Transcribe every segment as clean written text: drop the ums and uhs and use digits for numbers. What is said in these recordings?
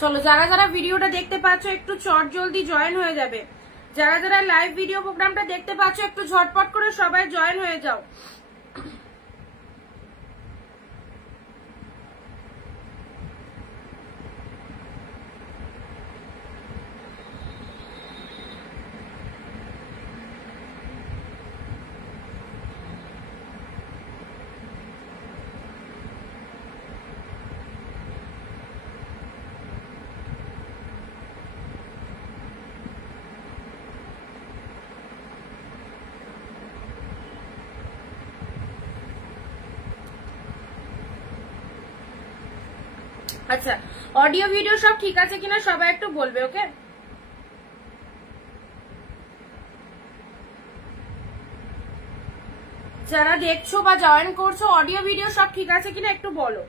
চলো যারা যারা ভিডিওটা দেখতে পাচ্ছ একটু চট জলদি জয়েন হয়ে যাবে। যারা যারা লাইভ ভিডিও প্রোগ্রামটা দেখতে পাচ্ছ একটু ঝটপট করে সবাই জয়েন হয়ে যাও। আচ্ছা, অডিও ভিডিও সব ঠিক আছে কিনা সবাই একটু বলবে, ওকে? যারা দেখছো বা জয়েন করছো অডিও ভিডিও সব ঠিক আছে কিনা একটু বলো।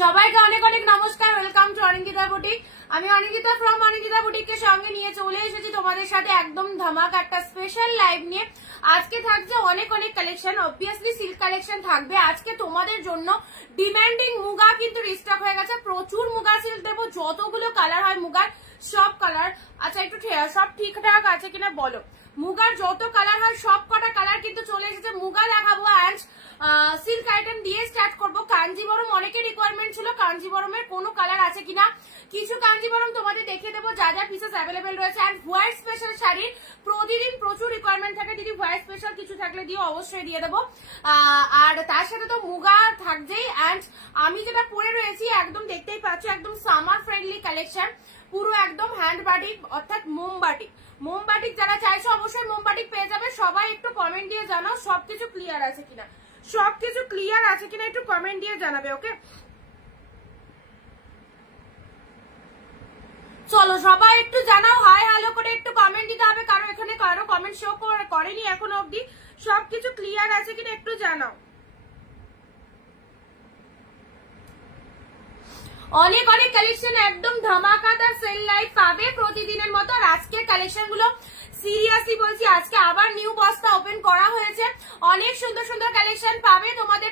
সবাইকে অনেক অনেক নমস্কার, ওয়েলকাম টু অনিন্দিতা বুটিক। আমি অনিন্দিতা ফ্রম অনিন্দিতা বুটিককে সঙ্গে নিয়ে চলে এসেছি তোমাদের সাথে একদম ধামাকা একটা স্পেশাল লাইভ নিয়ে। আজকে থাকছে অনেক অনেক কালেকশন, অবভিয়াসলি সিল্ক কালেকশন থাকবে। আজকে তোমাদের জন্য ডিমান্ডিং মুগা কিন্তু রিস্টক হয়ে গেছে, প্রচুর মুগা সিল্ক দেবো, যতগুলো কালার হয় মুগার সব কালার। আচ্ছা একটু সব ঠিকঠাক আছে কিনা বলো। মুগার যত কালার হয় সব কটা কালার কিন্তু চলে এসেছে। মুগা দেখাবো অ্যান্ড সিল্ক আইটেম দিয়ে স্টার্ট করবো। কাঞ্জিবরম অনেকের রিকোয়ারমেন্ট ছিল, কাঞ্জিবরমের কোনো কালার আছে কিনা কিছু কাঞ্জিবরম তোমাদের দেখিয়ে দেবো, যা যা পিসেস অ্যাভেলেবেল রয়েছে। অ্যান্ড হোয়াইট স্পেশাল শাড়ির প্রতিদিন প্রচুর রিকোয়ারমেন্ট থাকে, দিদি হোয়াইট স্পেশাল কিছু থাকলে দিও, অবশ্যই দিয়ে দেবো। আর তার সাথে তো মুগা থাকছেই। অ্যান্ড আমি যেটা পরে রয়েছি একদম দেখতেই পাচ্ছ, একদম সামার ফ্রেন্ডলি কালেকশন, পুরো একদম হ্যান্ড বাটিক অর্থাৎ মোমবাটিক। মোমবাটিক যারা চাইছো অবশ্যই মোমবাটিক পেয়ে যাবে। সবাই একটু কমেন্ট দিয়ে জানাও সবকিছু ক্লিয়ার আছে কিনা, সবকিছু ক্লিয়ার আছে কিনা একটু কমেন্ট দিয়ে জানাবে, ওকে? চলো সবাই একটু জানাও, হাই হ্যালো করে একটু কমেন্ট দিতে হবে, কারণ এখানে কারো কমেন্ট শো করেনি এখনো অব্দি। সবকিছু ক্লিয়ার আছে কিনা একটু জানাও। অনেক অনেক কালেকশন একদম ধামাকাদার সেল লাইভ পাবে প্রতিদিনের মতো। আর আজকের কালেকশন গুলো সিরিয়াসলি বলছি, আজকে আবার নিউ বস্তা ওপেন করা হয়েছে, অনেক সুন্দর সুন্দর কালেকশন পাবে তোমাদের।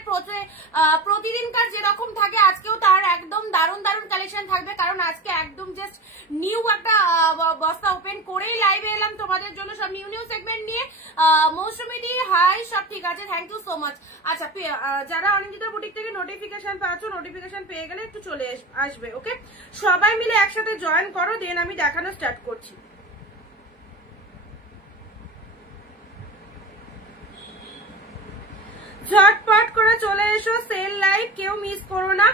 প্রতিদিনকার যেরকম থাকে আজকেও তার একদম দারুণ দারুণ কালেকশন থাকবে, কারণ আজকে একদম জাস্ট নিউ একটা বস্তা ওপেন করেই লাইভে এলাম তোমাদের জন্য, সব নিউ নিউ সেগমেন্ট নিয়ে। মৌসুমী দি হাই, সব ঠিক আছে, থ্যাংক ইউ সো মাচ। আচ্ছা, যারা অনিন্দিতা বুটিক থেকে নোটিফিকেশন পাচ্ছ, নোটিফিকেশন পেয়ে গেলে একটু চলে আসবে, ওকে? সবাই মিলে একসাথে জয়েন করো, দেন আমি দেখানো স্টার্ট করছি। ঝটপট করে চলে এসো, সেল লাইভ কেউ মিস করো না।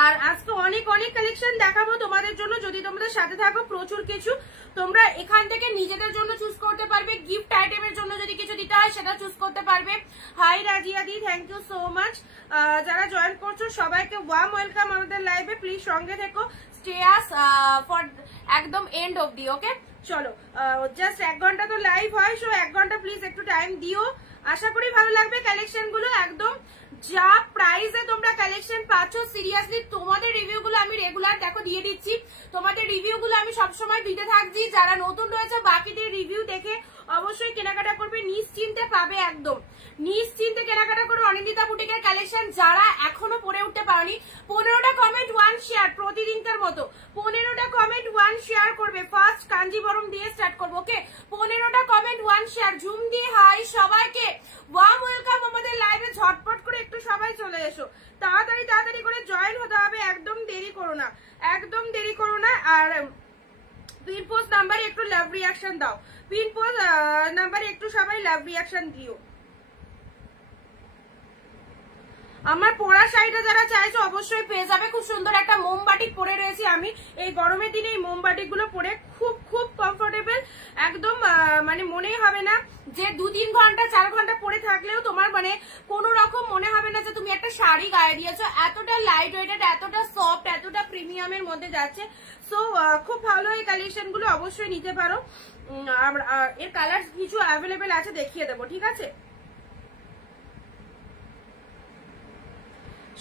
আর আজকে অনেক অনেক কালেকশন দেখাবো তোমাদের জন্য, যদি তোমাদের সাথে থাকো প্রচুর কিছু তোমরা এখান থেকে নিজেদের জন্য চুজ করতে পারবে, গিফট আইটেমের জন্য যদি কিছু দিতে হয় সেটা চুজ করতে পারবে। হাই রাজিয়া দি, থ্যাংক ইউ সো মাচ। যারা জয়েন করছো সবাইকে ওয়ার্ম ওয়েলকাম আমাদের লাইভে। প্লিজ সঙ্গে থেকো, স্টে আস ফর একদম এন্ড অবধি, ওকে? চলো, জাস্ট 1 ঘন্টা তো লাইভ হয়, সো 1 ঘন্টা প্লিজ একটু টাইম দিও। আশা করি ভালো লাগবে কালেকশন গুলো। একদম যা প্রাইসে তোমরা কালেকশন পাচ্ছ, সিরিয়াসলি তোমাদের রিভিউ গুলো আমি রেগুলার দেখো দিয়ে দিচ্ছি, তোমাদের রিভিউ গুলো আমি সবসময় দিতে থাকছি। যারা নতুন রয়েছে বাকিদের রিভিউ দেখে অবশ্যই কেনাকাটা করবে, নিশ্চিন্তে পাবে, একদম নিশ্চিন্তে কেনাকাটা করো অনিন্দিতা বুটিকের কালেকশন। যারা এখনো পরে উঠতে পারোনি, 15টা কমেন্ট 1 শেয়ার, প্রতিদিনকার মতো 15টা কমেন্ট 1 শেয়ার করবে। ফার্স্ট কাঞ্জিবরম দিয়ে স্টার্ট করবো, ওকে? 15টা কমেন্ট 1 শেয়ার। ঝুম দিয়ে হাই সবাইকে, ওয়ার্ম ওয়েলকাম আমাদের লাইভে। ঝটপট করে একটু সবাই চলে এসো, তাড়াতাড়ি তাড়াতাড়ি করে জয়েন হতে হবে, একদম দেরি করো না, একদম দেরি করো না। আর পিন পোস্ট নাম্বারে একটু লাভ রিয়াকশন দাও, পিন পোস্ট নাম্বারে একটু সবাই লাভ রিয়াকশন দিও। আমার পরা শাড়িটা যারা চাইছো অবশ্যই পেয়ে যাবে। খুব সুন্দর একটা মোমবাটিক পরে রয়েছি আমি এই গরমের দিনে। এই মোমবাটিক গুলো পরে খুব খুব কমফোর্টেবল, একদম মানে মনেই হবে না যে 2-3 ঘন্টা 4 ঘন্টা পরে থাকলেও তোমার মানে কোন রকম মনে হবে না যে তুমি একটা শাড়ি গায়ে দিয়েছো। এতটা লাইট ওয়েটেড, এতটা সফট, এতটা প্রিমিয়ামের মধ্যে যাচ্ছে। সো খুব ভালো এই কালেকশন গুলো, অবশ্যই নিতে পারো। এর কালার কিছু অ্যাভেলেবেল আছে, দেখিয়ে দেবো, ঠিক আছে?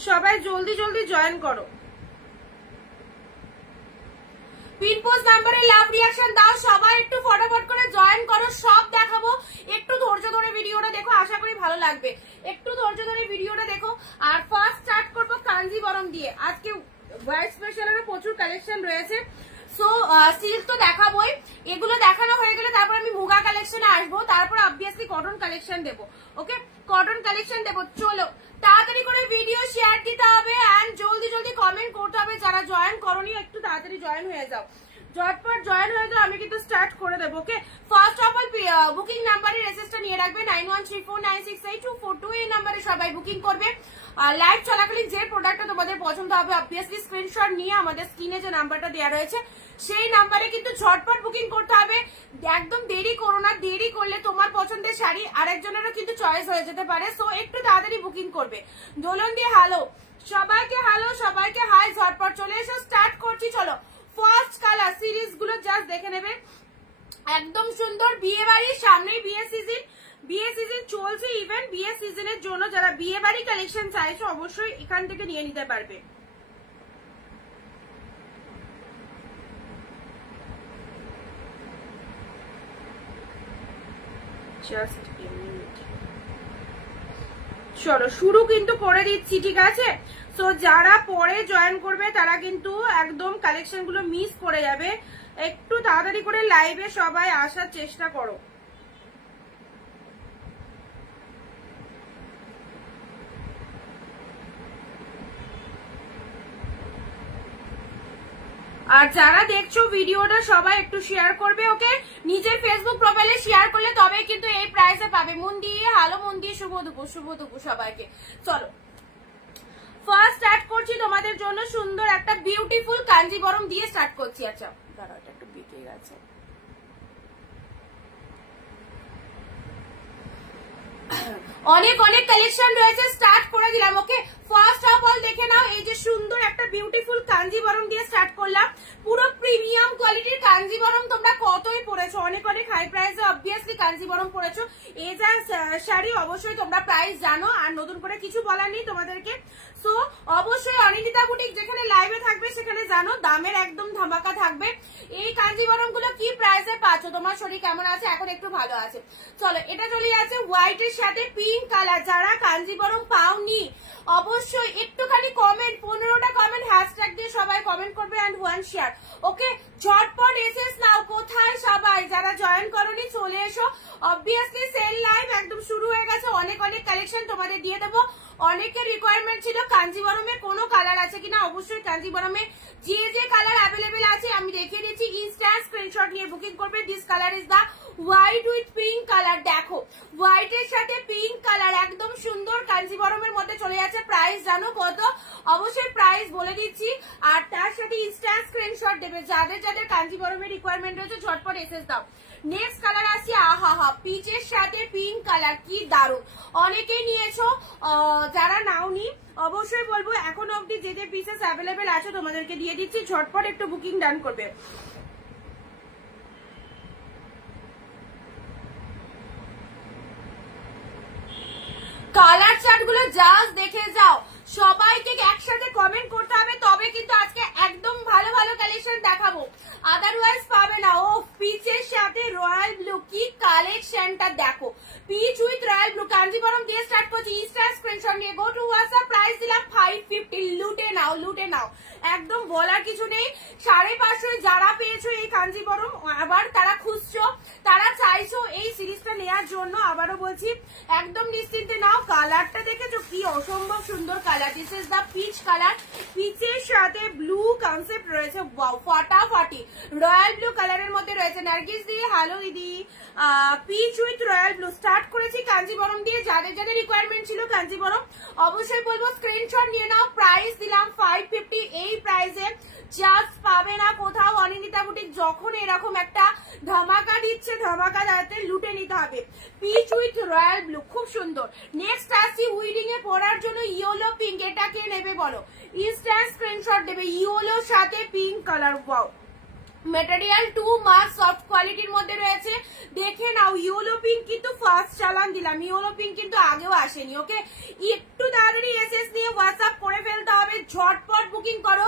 সবাই জলদি জলদি জয়েন করো। পিন পোস্ট নাম্বারে লাভ রিয়াকশন দাও, সবাই একটু ফটাফট করে জয়েন করো। সব দেখাবো, একটু ধৈর্য ধরে ভিডিওটা দেখো, আশা করি ভালো লাগবে। একটু ধৈর্য ধরে ভিডিওটা দেখো। আর ফার্স্ট স্টার্ট করবো কাঞ্জিবরম দিয়ে। আজকে হোয়াইট স্পেশালেরও প্রচুর কালেকশন রয়েছে। সো সিল্ক তো দেখাবোই, এগুলো দেখানো হয়ে গেলে তারপর আমি মুগা কালেকশনে আসবো, তারপর অবভিয়াসলি কটন কালেকশন দেবো। ওকে, কটন কালেকশন দেবো। চলো তাড়াতাড়ি করে ভিডিও শেয়ার দিতে হবে এন্ড জলদি জলদি কমেন্ট করতে হবে। যারা জয়েন করোনি একটু তাড়াতাড়ি জয়েন হয়ে যাও, ঝটপট জয়েন হয়ে যাও, আমি কিন্তু স্টার্ট করে দেবো। ওকে, ফার্স্ট অফ অল বুকিং নাম্বারের এসএসটা নিয়ে রাখবে 9134968242। এই নাম্বারে সবাই বুকিং করবে। লাইভ চলাকালীন যে প্রোডাক্টটা তোমাদের পছন্দ হবে অবভিয়াসলি স্ক্রিনশট নিয়ে আমাদের স্ক্রিনে যে নাম্বারটা দেওয়া রয়েছে সেই নাম্বারে কিন্তু ঝটপট বুকিং করতে হবে। একদম দেরি করো না, দেরি করলে তোমার পছন্দের শাড়ি আরেকজনেরও কিন্তু চয়েস হয়ে যেতে পারে। সো একটু তাড়াতাড়ি বুকিং করবে। দোলন দিয়ে হ্যালো সবাইকে, হ্যালো সবাইকে, হাই, ঝটপট চলে এসো, স্টার্ট করছি। চলো ফার্স্ট কালার সিরিজ গুলো জাস্ট দেখে নেবে, একদম সুন্দর। বিয়ে বাড়ির সামনেই বিয়ে সিজন চলছে। ইভেন বিয়ে সিজনের জন্য যারা বিয়ে বাড়ি কালেকশন চাইছো অবশ্যই এখান থেকে নিয়ে নিতে পারবে। জাস্ট এ মিনিট, চলো শুরু কিন্তু করে দিচ্ছি, ঠিক আছে? সো যারা পরে জয়েন করবে তারা কিন্তু একদম কালেকশন গুলো মিস করে যাবে। একটু তাড়াতাড়ি করে লাইভে সবাই আসার চেষ্টা করো। আর যারা দেখছো ভিডিওটা সবাই একটু শেয়ার করবে। ওকে, নিজের ফেসবুক প্রোফাইলে শেয়ার করলে তবে কিন্তু এই প্রাইসে পাবে। মন দিয়ে হ্যালো, মন দিয়ে শুভ দুপুর সবাইকে। চলো ফার্স্ট স্টার্ট করছি তোমাদের জন্য সুন্দর একটা বিউটিফুল কাঞ্জিবরম দিয়ে স্টার্ট করছি। আচ্ছা দাঁড়াও, এটা একটু বেঁকে গেছে। অনেক অনেক কালেকশন রয়েছে, স্টার্ট করে দিলাম। ওকে, ফার্স্ট অফ অল দেখে নাও, এই যে সুন্দর একটা বিউটিফুল কাঞ্জিবরম দিয়ে স্টার্ট করলাম। পুরো প্রিমিয়াম কোয়ালিটির কাঞ্জিবরম তোমরা কতই পড়েছো, অনেক অনেক হাই প্রাইসে অবভিয়াসলি কাঞ্জিবরম পড়েছো। এই যা শাড়ি অবশ্যই তোমরা প্রাইস জানো, আর নতুন করে কিছু বলার নেই তোমাদেরকে। সো অবশ্যই অনিন্দিতা বুটিক যেখানে লাইভে থাকবে সেখানে জানো দামের একদম ধামাকা থাকবে। এই কাঞ্জিবরম গুলো কি প্রাইসে পাচ্ছ? তোমার শরীর কেমন আছে? এখন একটু ভালো আছে। চলো এটা চলে যাচ্ছে হোয়াইটের সাথে পিঙ্ক কালার। যারা কাঞ্জিবরম পাওনি অবশ্যই একটুখানি কমেন্ট, 15টা কমেন্ট হ্যাশট্যাগ দিয়ে সবাই কমেন্ট করবে এন্ড ওয়ান শেয়ার। ওকে, ঝটপট এসএস নাও। কোথায় সবাই? যারা জয়েন করোনি চলে এসো। অবভিয়াসলি সেল লাইভ একদম শুরু হয়ে গেছে, অনেক অনেক কালেকশন তোমাদের দিয়ে দেবো। অনেকের রিকোয়ারমেন্ট ছিল কাঞ্জিবরমে কোনো কালার আছে কিনা, অবশ্যই কাঞ্জিবরমে যে যে কালার অ্যাভেলেবেল আছে আমি দেখিয়ে দিচ্ছি। ইনস্ট্যান্ট স্ক্রিনশট নিয়ে বুকিং করবে। This colour is the white with pink colour. দেখো হোয়াইটের সাথে পিঙ্ক কালার একদম সুন্দর কাঞ্জিবরমের মধ্যে চলে যাচ্ছে। প্রাইস জানো কত? অবশ্যই প্রাইস বলে দিচ্ছি, আর তার সাথে ইনস্ট্যান্ট স্ক্রিনশট দেবে। যাদের যাদের কাঞ্জিবরমের রিকোয়ারমেন্ট রয়েছে ঝটপট এসএস দাও। নেক্সট কালার আসছে আহা পিচের সাথে পিঙ্ক কালার, কি দারুণ। অনেকেই নিয়েছো, যারা নাওনি অবশ্যই বলবো এখন অবধি যে যে পিসেস অ্যাভেলেবেল আছে তোমাদেরকে দিয়ে দিচ্ছি, ঝটপট একটু বুকিং ডান করবে। কালার চার্ট গুলো জাস্ট দেখে যাও। সবাইকে একসাথে কমেন্ট করতে হবে, তবে কিন্তু আজকে একদম ভালো ভালো কালেকশন দেখাবো, আদারওয়াইজ পাবে না। ও পিচের সাথে রয়্যাল ব্লু, কি কালেকশনটা দেখো। Peach with royal blue Kanjivaram দিয়ে স্টার্ট করছি। ইনস্ট্যান্ট স্ক্রিনশট নিয়ে গো টু হোয়াটসঅ্যাপ। প্রাইস দিলাম 550। লুটে নাও, লুটে নাও, একদম বলার কিছু নেই। 550 যারা পেয়েছো এই কাঞ্জিবরম, আবার তারা খুঁজছো, তারা চাইছো এই সিরিজটা নেওয়ার জন্য, আবারও বলছি একদম নিশ্চিন্তে নাও। কালারটা দেখেছো কি অসম্ভব সুন্দর colour. This is the peach colour, পিচের সাথে ব্লু কনসেপ্ট রয়েছে। ওয়াও, ফাটাফাটি রয়্যাল ব্লু কালারের মধ্যে রয়েছে। নার্গিস দি হ্যালো দিদি। Peach with royal blue start করেছি কাঞ্জিবরম দিয়ে। যাদের যাদের রিকোয়ারমেন্ট ছিল কাঞ্জিবরম অবশ্যই বলবো স্ক্রিনশট নিয়ে নাও। প্রাইস দিলাম 550। এই প্রাইসে জাস্ট পাবে না কোথাও। অনিন্দিতা বুটিক যখন এরকম একটা ধামাকা দিচ্ছে, ধামাকা দাঁড়াতে লুটে নিতে হবে। পিচ উইথ রয়্যাল ব্লু খুব সুন্দর। নেক্সট আসছি উইডিং এ পরার জন্য ইয়েলো পিঙ্ক। এটা কে নেবে বলো? ইনস্ট্যান্ট স্ক্রিনশট দেবে। ইয়েলোর সাথে পিঙ্ক কালার। ওয়াও, মেটেরিয়াল 2 মাস সফট কোয়ালিটির মধ্যে রয়েছে। দেখে নাও, ইয়েলো পিঙ্ক কিন্তু ফার্স্ট চালান দিলাম, ইয়েলো পিঙ্ক কিন্তু আগেও আসেনি। ওকে, একটু তাড়াতাড়ি এসএস দিয়ে হোয়াটসঅ্যাপ করে ফেলতে হবে। ঝটপট বুকিং করো।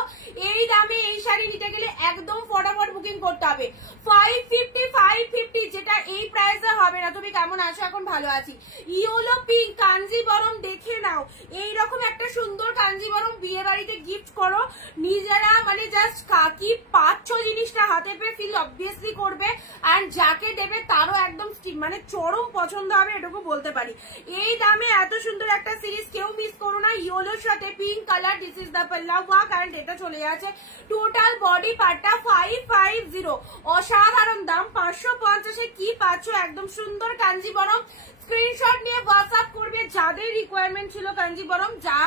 এই দামে এই শাড়ি নিতে গেলে একদম ফটাফট বুকিং করতে হবে। 550 যেটা এই প্রাইসে হবে না। তুমি কেমন আছো? এখন ভালো আছি। ইয়েলো পিঙ্ক কাঞ্জিবরম দেখে নাও। এইরকম একটা সুন্দর কাঞ্জিবরম বিয়ে বাড়িতে গিফট করো, নিজেরা মানে জাস্ট কি পাচ্ছ জিনিসটা হাতে পেয়ে ফিল অবভিয়াসলি করবে, অ্যান্ড যাকে দেবে তারও একদম মানে চরম পছন্দ হবে, এটুকু বলতে পারি। এই দামে এত সুন্দর একটা সিরিজ কেউ মিস করো না। ইয়েলোর সাথে pink colour, this is the পাল্লা ওয়ার্ক, অ্যান্ড এটা চলে যাচ্ছে টোটাল বডি পার্টটা 550, অসাধারণ দাম। 550-এ কি পাচ্ছ, একদম সুন্দর কাঞ্জিবরম। স্ক্রিনশট নিয়ে হোয়াটসঅ্যাপ করবে যাদের রিকোয়ারমেন্ট ছিল কাঞ্জিবরম যা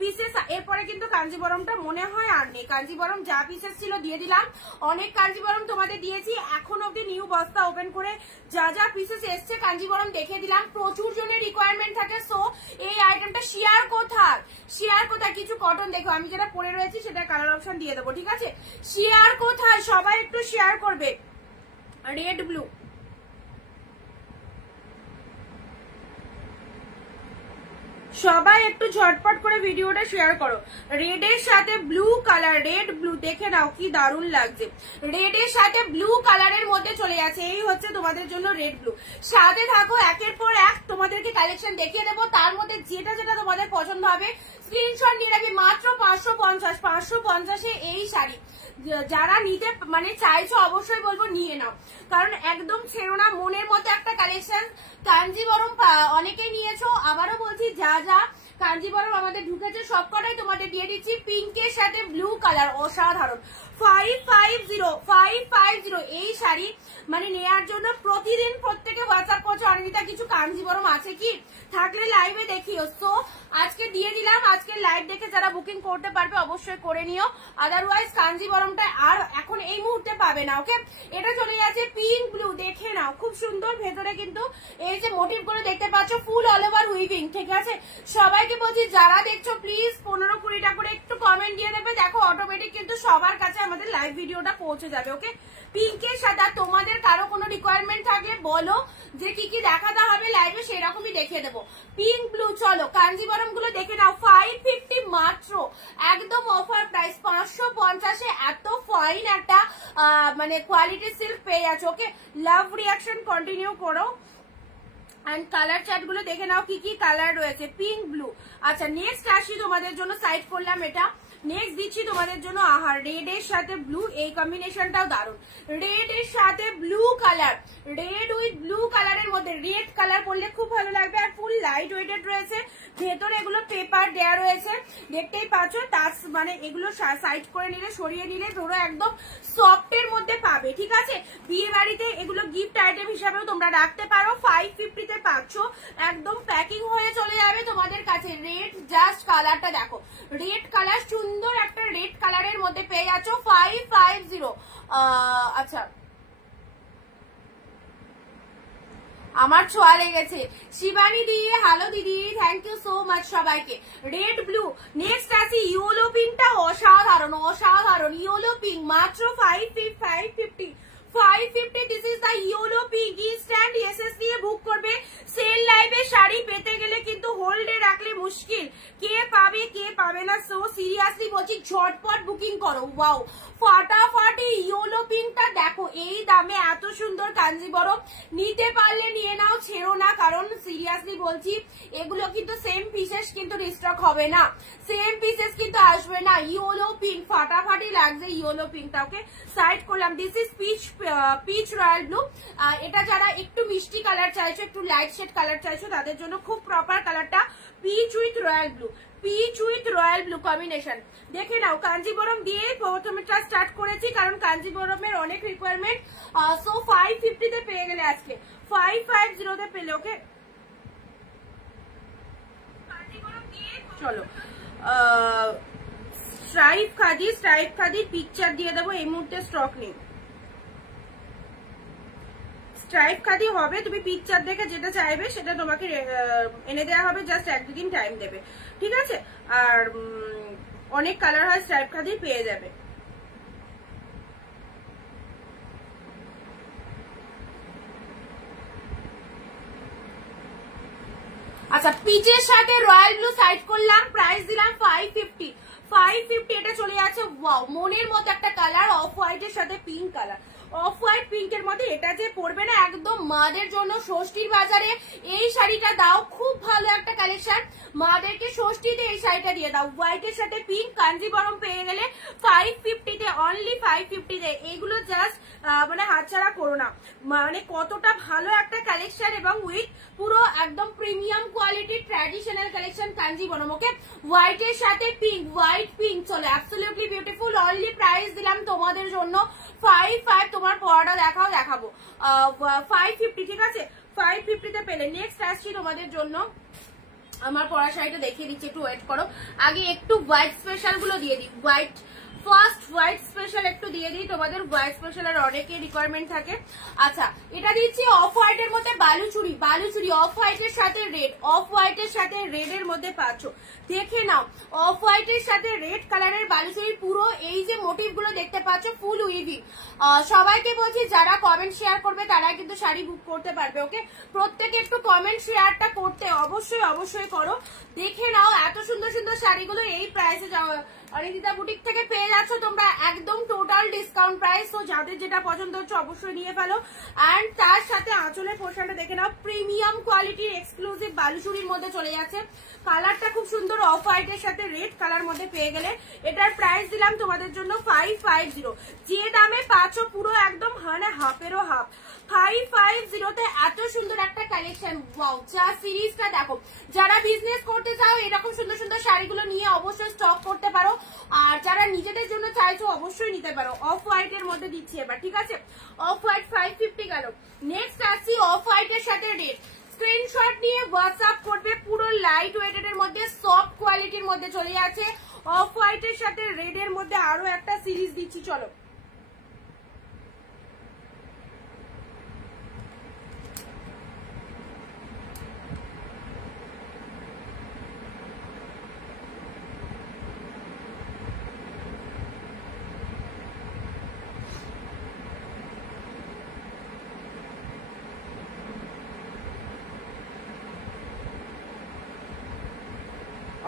পিসেস। এরপরে কিন্তু কাঞ্জিবরমটা মনে হয় আর নেই, কাঞ্জিবরম যা পিসেস ছিল দিয়ে দিলাম। অনেক কাঞ্জিবরম তোমাদের দিয়েছি, এখন অব্দি নিউ বস্তা ওপেন করে যা যা পিসেস এসছে কাঞ্জিবরম দেখিয়ে দিলাম। প্রচুর জনের রিকোয়ারমেন্ট থাকে, সো এই আইটেমটা শেয়ার কোথায়, কিছু কটন দেখো, আমি যেটা পরে রয়েছি সেটা কালার অপশন দিয়ে দেবো, ঠিক আছে? শেয়ার কোথায়, সবাই একটু শেয়ার করবে। রেড ব্লু, সবাই একটু ঝটপট করে ভিডিওটা শেয়ার করো। রেড এর সাথে ব্লু কালার, রেড ব্লু দেখে নাও কি দারুণ লাগছে। রেড এর সাথে ব্লু কালারের মধ্যে চলে যাচ্ছে, এই হচ্ছে তোমাদের জন্য রেড ব্লু। সাথে থাকো, একের পর এক তোমাদেরকে কালেকশন দেখিয়ে দেবো, তার মধ্যে যেটা যেটা তোমাদের পছন্দ হবে স্ক্রিনশট নিয়ে রাখবে। মাত্র 550-550-এ এই শাড়ি যারা নিতে মানে চাইছো অবশ্যই বলবো নিয়ে নাও, কারণ একদম ছেড়ো না। মনের মতো একটা কালেকশন কাঞ্জিবরম অনেকেই নিয়েছো, আবারও বলছি যা যা কাঞ্জিবরম আমাদের ঢুকেছে সবকটাই তোমাদের দিয়ে দিচ্ছি। পিঙ্কের সাথে ব্লু কালার, অসাধারণ। 550 এই শাড়ি মানে নেয়ার জন্য প্রতিদিন প্রত্যেকে হোয়াটসঅ্যাপ করছো, অনিতা কিছু কাঞ্জিবরম আছে কি, থাকলে লাইভে দেখিও। সো আজকে দিয়ে দিলাম, আজকে লাইভ দেখে যারা বুকিং করতে পারবে অবশ্যই করে নিও, আদারওয়াইজ কাঞ্জিবরমটা আর এখন এই মুহূর্তে পাবে না। ওকে, এটা চলে যাচ্ছে পিঙ্ক ব্লু, দেখে নাও খুব সুন্দর। ভেতরে কিন্তু এই যে মোটিভ গুলো দেখতে পাচ্ছ ফুল অল ওভার উইভিং, ঠিক আছে? সবাইকে বলছি যারা দেখছো প্লিজ 15-20টা করে একটু কমেন্ট দিয়ে দেবে, দেখো অটোমেটিক কিন্তু সবার কাছে আমাদের লাইভ ভিডিওটা পৌঁছে যাবে। ওকে, পিঙ্কের সাথে তোমাদের কারো কোনো রিকোয়ারমেন্ট থাকলে বলো যে কি কি দেখাতে হবে লাইভে, সেরকমই দেখিয়ে দেবো। পিঙ্ক ব্লু, চলো কাঞ্জিবরম গুলো দেখে নাও। 550 মাত্র, একদম অফার প্রাইস। 550-এ এত ফাইন একটা মানে কোয়ালিটি সিল্ক পেয়ে যাচ্ছে। ওকে, লাভ রিয়াকশন কন্টিনিউ করো, এন্ড কালার চার্ট গুলো দেখে নাও কি কি কালার রয়েছে। পিঙ্ক ব্লু, আচ্ছা নেক্সট আসি তোমাদের জন্য, সাইড করলাম এটা। নেক্সট দিচ্ছি তোমাদের জন্য আহার, রেড এর সাথে ব্লু, এই কম্বিনেশনটাও দারুণ। রেড এর সাথে blue colour, red with blue কালারের মধ্যে রেড কালার পরলে খুব ভালো লাগবে, আর ফুল লাইট ওয়েটেড রয়েছে। ভেতরে এগুলো পেপার দেয়া রয়েছে, দেখতেই পাচ্ছ। টাচ মানে এগুলো সাইড করে নিলে, সরিয়ে নিলে ধরো একদম সফটের মধ্যে পাবে, ঠিক আছে? বিয়ে বাড়িতে এগুলো গিফট আইটেম হিসাবেও তোমরা রাখতে পারো। 550-তে পাচ্ছ, একদম প্যাকিং হয়ে চলে যাবে তোমাদের কাছে। রেড, জাস্ট কালারটা দেখো, রেড কালার, সুন্দর একটা রেড কালারের মধ্যে পেয়ে যাচ্ছ 550। আচ্ছা, আমার ছোঁয়া লেগেছে। শিবানী দি, হ্যালো দিদি, থ্যাংক ইউ সো মাচ সবাইকে। রেড ব্লু, নেক্সট আছে ইয়েলো পিঙ্কটা, অসাধারণ অসাধারণ। ইয়েলো পিঙ্ক মাত্র 550। This is the yellow pink. Instant SS দিয়ে বুক করবে। সেল লাইভে শাড়ি পেতে গেলে কিন্তু হোল্ডে রাখলে মুশকিল, কে পাবে কে পাবে না। সো সিরিয়াসলি বলছি ঝটপট বুকিং করো। ওয়াও, ফাটাফাটি ইয়েলো পিঙ্কটা দেখো, এই দামে এত সুন্দর কাঞ্জিবরম নিতে পারলে নিয়ে নাও, ছেড়ো না, কারণ সিরিয়াসলি বলছি এগুলো কিন্তু সেম পিসেস কিন্তু রিস্টক হবে না, সেম পিসেস কিন্তু আসবে না। ইয়েলো পিঙ্ক ফাটাফাটি লাগছে ইয়েলো পিঙ্কটা। ওকে, সাইড করলাম। This is peach royal blue. এটা যারা একটু মিষ্টি কালার চাইছো, একটু লাইট শেড কালার চাইছো, তাদের জন্য খুব প্রপার কালারটা peach with royal blue. Peach with royal blue combination দেখে নাও। কাঞ্জিবরম দিয়ে প্রথমেটা স্টার্ট করেছি, কারণ কাঞ্জিবরমের অনেক রিকোয়ারমেন্ট। সো 550-তে পেয়ে গেলে, আজকে 550-তে পেলে। ওকে, চলো স্ট্রাইপ খাদি পিকচার দিয়ে দেবো, এই মুহূর্তে স্টক নেই। স্ট্রাইপ খাদি হবে, তুমি পিকচার দেখে যেটা চাইবে সেটা তোমাকে এনে দেওয়া হবে, জাস্ট 1-2 দিন টাইম দেবে, ঠিক আছে? আর অনেক কালার হয় স্ট্রাইপ খাদি, পেয়ে যাবে। আচ্ছা, পিচের সাথে রয়্যাল ব্লু সাইড করলাম, প্রাইস দিলাম 550। এটা চলে যাচ্ছে, ওয়াও, মনের মতো একটা কালার, অফ হোয়াইটের সাথে পিঙ্ক কালার, অফ হোয়াইট পিঙ্কের মধ্যে। এটা যে পরবে না একদম মাদের জন্য ষষ্ঠীর বাজারে এই শাড়িটা দাও, খুব ভালো একটা কালেকশন। মাদেরকে ষষ্ঠীতে এই শাড়িটা দিয়ে দাও, হোয়াইটের সাথে পিঙ্ক কাঞ্জিবরম পেয়ে গেলে 550-তে, অনলি 550-তে। এইগুলো জাস্ট মানে হাতছাড়া করো না, মানে কতটা ভালো একটা কালেকশন এবং উইথ পুরো একদম প্রিমিয়াম কোয়ালিটির ট্র্যাডিশনাল কালেকশন কাঞ্জিবরম। ওকে, হোয়াইটের সাথে পিঙ্ক, হোয়াইট পিঙ্ক চলে, অ্যাবসলিউটলি বিউটিফুল। অনলি প্রাইস দিলাম তোমাদের জন্য 55। তোমার পরাটা দেখাবো 550, ঠিক আছে? 550-তে পেলে। নেক্সট আসছি তোমাদের জন্য, আমার পরা শাড়িটা দেখিয়ে দিচ্ছি, একটু ওয়েট করো। আগে একটু হোয়াইট স্পেশাল গুলো দিয়ে দিই, হোয়াইট ফার্স্ট হোয়াইট স্পেশাল একটু দিয়ে দিই তোমাদের। হোয়াইট স্পেশালের অনেকে রিকোয়ারমেন্ট থাকে। আচ্ছা, এটা দিচ্ছি অফ হোয়াইটের মধ্যে বালুচুরি, বালুচুরি অফ হোয়াইটের সাথে রেড, অফ হোয়াইটের সাথে রেড এর মধ্যে পাচ্ছ, দেখে নাও। অফ হোয়াইটের সাথে রেড কালারের বালুচুরি, পুরো এই যে মোটিভ গুলো দেখতে পাচ্ছ ফুল উইভি। সবাইকে বলছি যারা কমেন্ট শেয়ার করবে তারা কিন্তু শাড়ি বুক করতে পারবে। ওকে, প্রত্যেকে একটু কমেন্ট শেয়ারটা করতে অবশ্যই অবশ্যই করো। দেখে নাও এত সুন্দর সুন্দর শাড়িগুলো এই প্রাইসে অনিন্দিতা বুটিক থেকে পেয়ে যাচ্ছ তোমরা, একদম টোটাল ডিসকাউন্ট প্রাইস। তো যাদের যেটা পছন্দ হচ্ছে অবশ্যই নিয়ে ফেলো। অ্যান্ড তার সাথে আঁচলের পোর্শনটা দেখে নাও, প্রিমিয়াম কোয়ালিটির এক্সক্লুসিভ বালুচুরির মধ্যে চলে যাচ্ছে। কালারটা খুব সুন্দর, অফ হোয়াইটের সাথে রেড কালার মধ্যে পেয়ে গেলে এটার প্রাইস দিলাম তোমাদের জন্য 550। যে দামে পাচ্ছ পুরো একদম হাফেরও হাফ। 550-তে এত সুন্দর একটা কালেকশন। ওয়াও, যা সিরিজটা দেখো। যারা বিজনেস করতে চাও এরকম সুন্দর সুন্দর শাড়িগুলো নিয়ে অবশ্যই স্টক করতে পারো, আর যারা নিজেদের জন্য চাইছো অবশ্যই নিতে পারো। অফ হোয়াইট এর মধ্যে দিচ্ছি এবার, ঠিক আছে? অফ হোয়াইট 550 গেল। নেক্সট আসছি অফ হোয়াইট এর সাথে রেড। স্ক্রিনশট নিয়ে হোয়াটসঅ্যাপ করবে, পুরো লাইট ওয়েটেড এর মধ্যে সফট কোয়ালিটির মধ্যে চলে যাচ্ছে। অফ হোয়াইট এর সাথে রেড এর মধ্যে আরো একটা সিরিজ দিচ্ছি, চলো।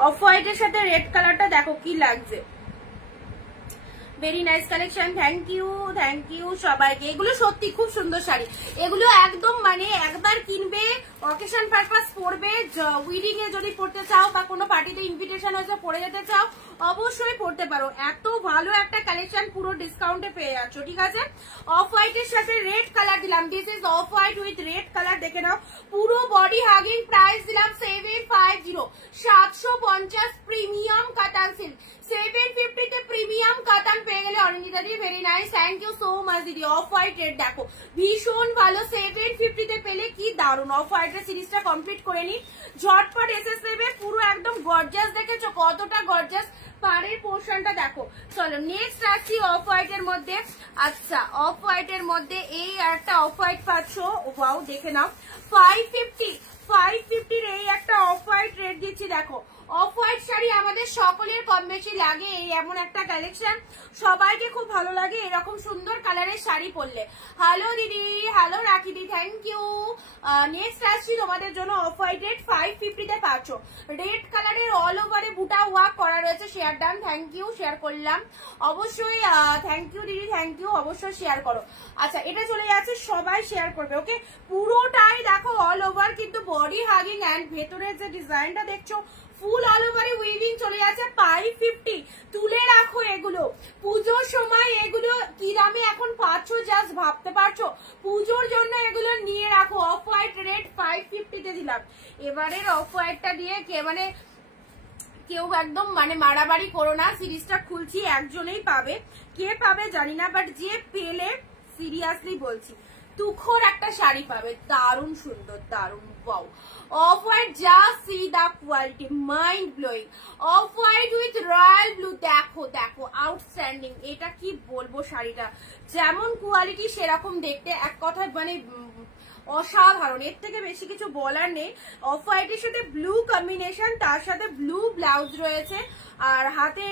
অফ হোয়াইটের সাথে রেড কালারটা দেখো কি লাগছে, very nice collection. Thank you সবাইকে। এগুলো সত্যি খুব সুন্দর শাড়ি, এগুলো একদম মানে একবার কিনবে, অকেশন পারপাস পরবে, উইডিং এ যদি পড়তে চাও বা কোনো পার্টিতে ইনভিটেশন হয়েছে পরে যেতে চাও অবশ্যই পড়তে পারো। এত ভালো একটা কালেকশন পুরো ডিসকাউন্টে পেয়ে যাচ্ছ, ঠিক আছে? অফ হোয়াইটের সাথে রেড কালার দিলাম, this is of white with red colour, দেখে নাও। পুরো বডি হাগিং, প্রাইস দিলাম 750, 750 প্রিমিয়াম কাতান সিল্ক। 750-তে প্রিমিয়াম কাতান পেয়ে গেলে অনিন্দিতা দি, very nice, thank you so much দিদি। অফ হোয়াইট রেড দেখো ভীষণ ভালো, 750-তে পেলে কি দারুন। অফ হোয়াইটের সিরিজটা কমপ্লিট করে নি, ঝটপট এসএস নেবে। পুরো একদম গর্জাস, দেখেছো কতটা গর্জাস পাড়ের পোর্শনটা দেখো। চলো নেক্সট আসছি অফ হোয়াইট এর মধ্যে। আচ্ছা, অফ হোয়াইট এর মধ্যে এই একটা অফ হোয়াইট পাচ্ছ, ওয়াও দেখে নাও। 550-র এই একটা অফ হোয়াইট রেড দিচ্ছি, দেখো। অফ হোয়াইট শাড়ি আমাদের সকলের কম বেশি লাগে, এই এমন একটা কালেকশন সবাইকে খুব ভালো লাগে এরকম সুন্দর কালারের শাড়ি পরলে। হ্যালো দিদি, হ্যালো রাখিদি, থ্যাংক ইউ। নেক্সট আসছি তোমাদের জন্য অফ হোয়াইট রেড 550-তে পাচ্ছ। রেড কালারের অল ওভারে বুটা ওয়ার্ক করা রয়েছে, share done, thank you, share করলাম অবশ্যই। থ্যাংক ইউ দিদি, থ্যাংক ইউ, অবশ্যই শেয়ার করো। আচ্ছা, এটা চলে যাচ্ছে, সবাই শেয়ার করবে। ওকে, পুরোটাই দেখো অল ওভার কিন্তু বডি হাগিং, অ্যান্ড ভেতরের যে ডিজাইনটা দেখছো ফুল অল ওভারে উইভিং চলে যাচ্ছে। 550 তুলে রাখো এগুলো, পুজোর সময় এগুলো কি দামে এখন পাচ্ছ জাস্ট ভাবতে পারছো। পুজোর জন্য এগুলো নিয়ে রাখো। অফ হোয়াইট রেড 550-তে দিলাম। এবারের অফ হোয়াইটটা দিয়ে মানে কেউ একদম মানে মারামারি করো না, সিরিজটা খুলছি, একজনেই পাবে, কে পাবে জানি না, বাট যে পেলে সিরিয়াসলি বলছি তুখোর একটা শাড়ি পাবে, দারুণ সুন্দর, দারুণ। Wow, off white, just see the quality, mind blowing. Off white with royal blue, দেখো দেখো আউটস্ট্যান্ডিং। এটা কি বলবো, শাড়িটা যেমন কোয়ালিটি সেরকম দেখতে, এক কথায় মানে অসাধারণ, এর থেকে বেশি কিছু বলার নেই। অফ হোয়াইটের সাথে ব্লু কম্বিনেশন, তার সাথে ব্লু ব্লাউজ রয়েছে, আর হাতে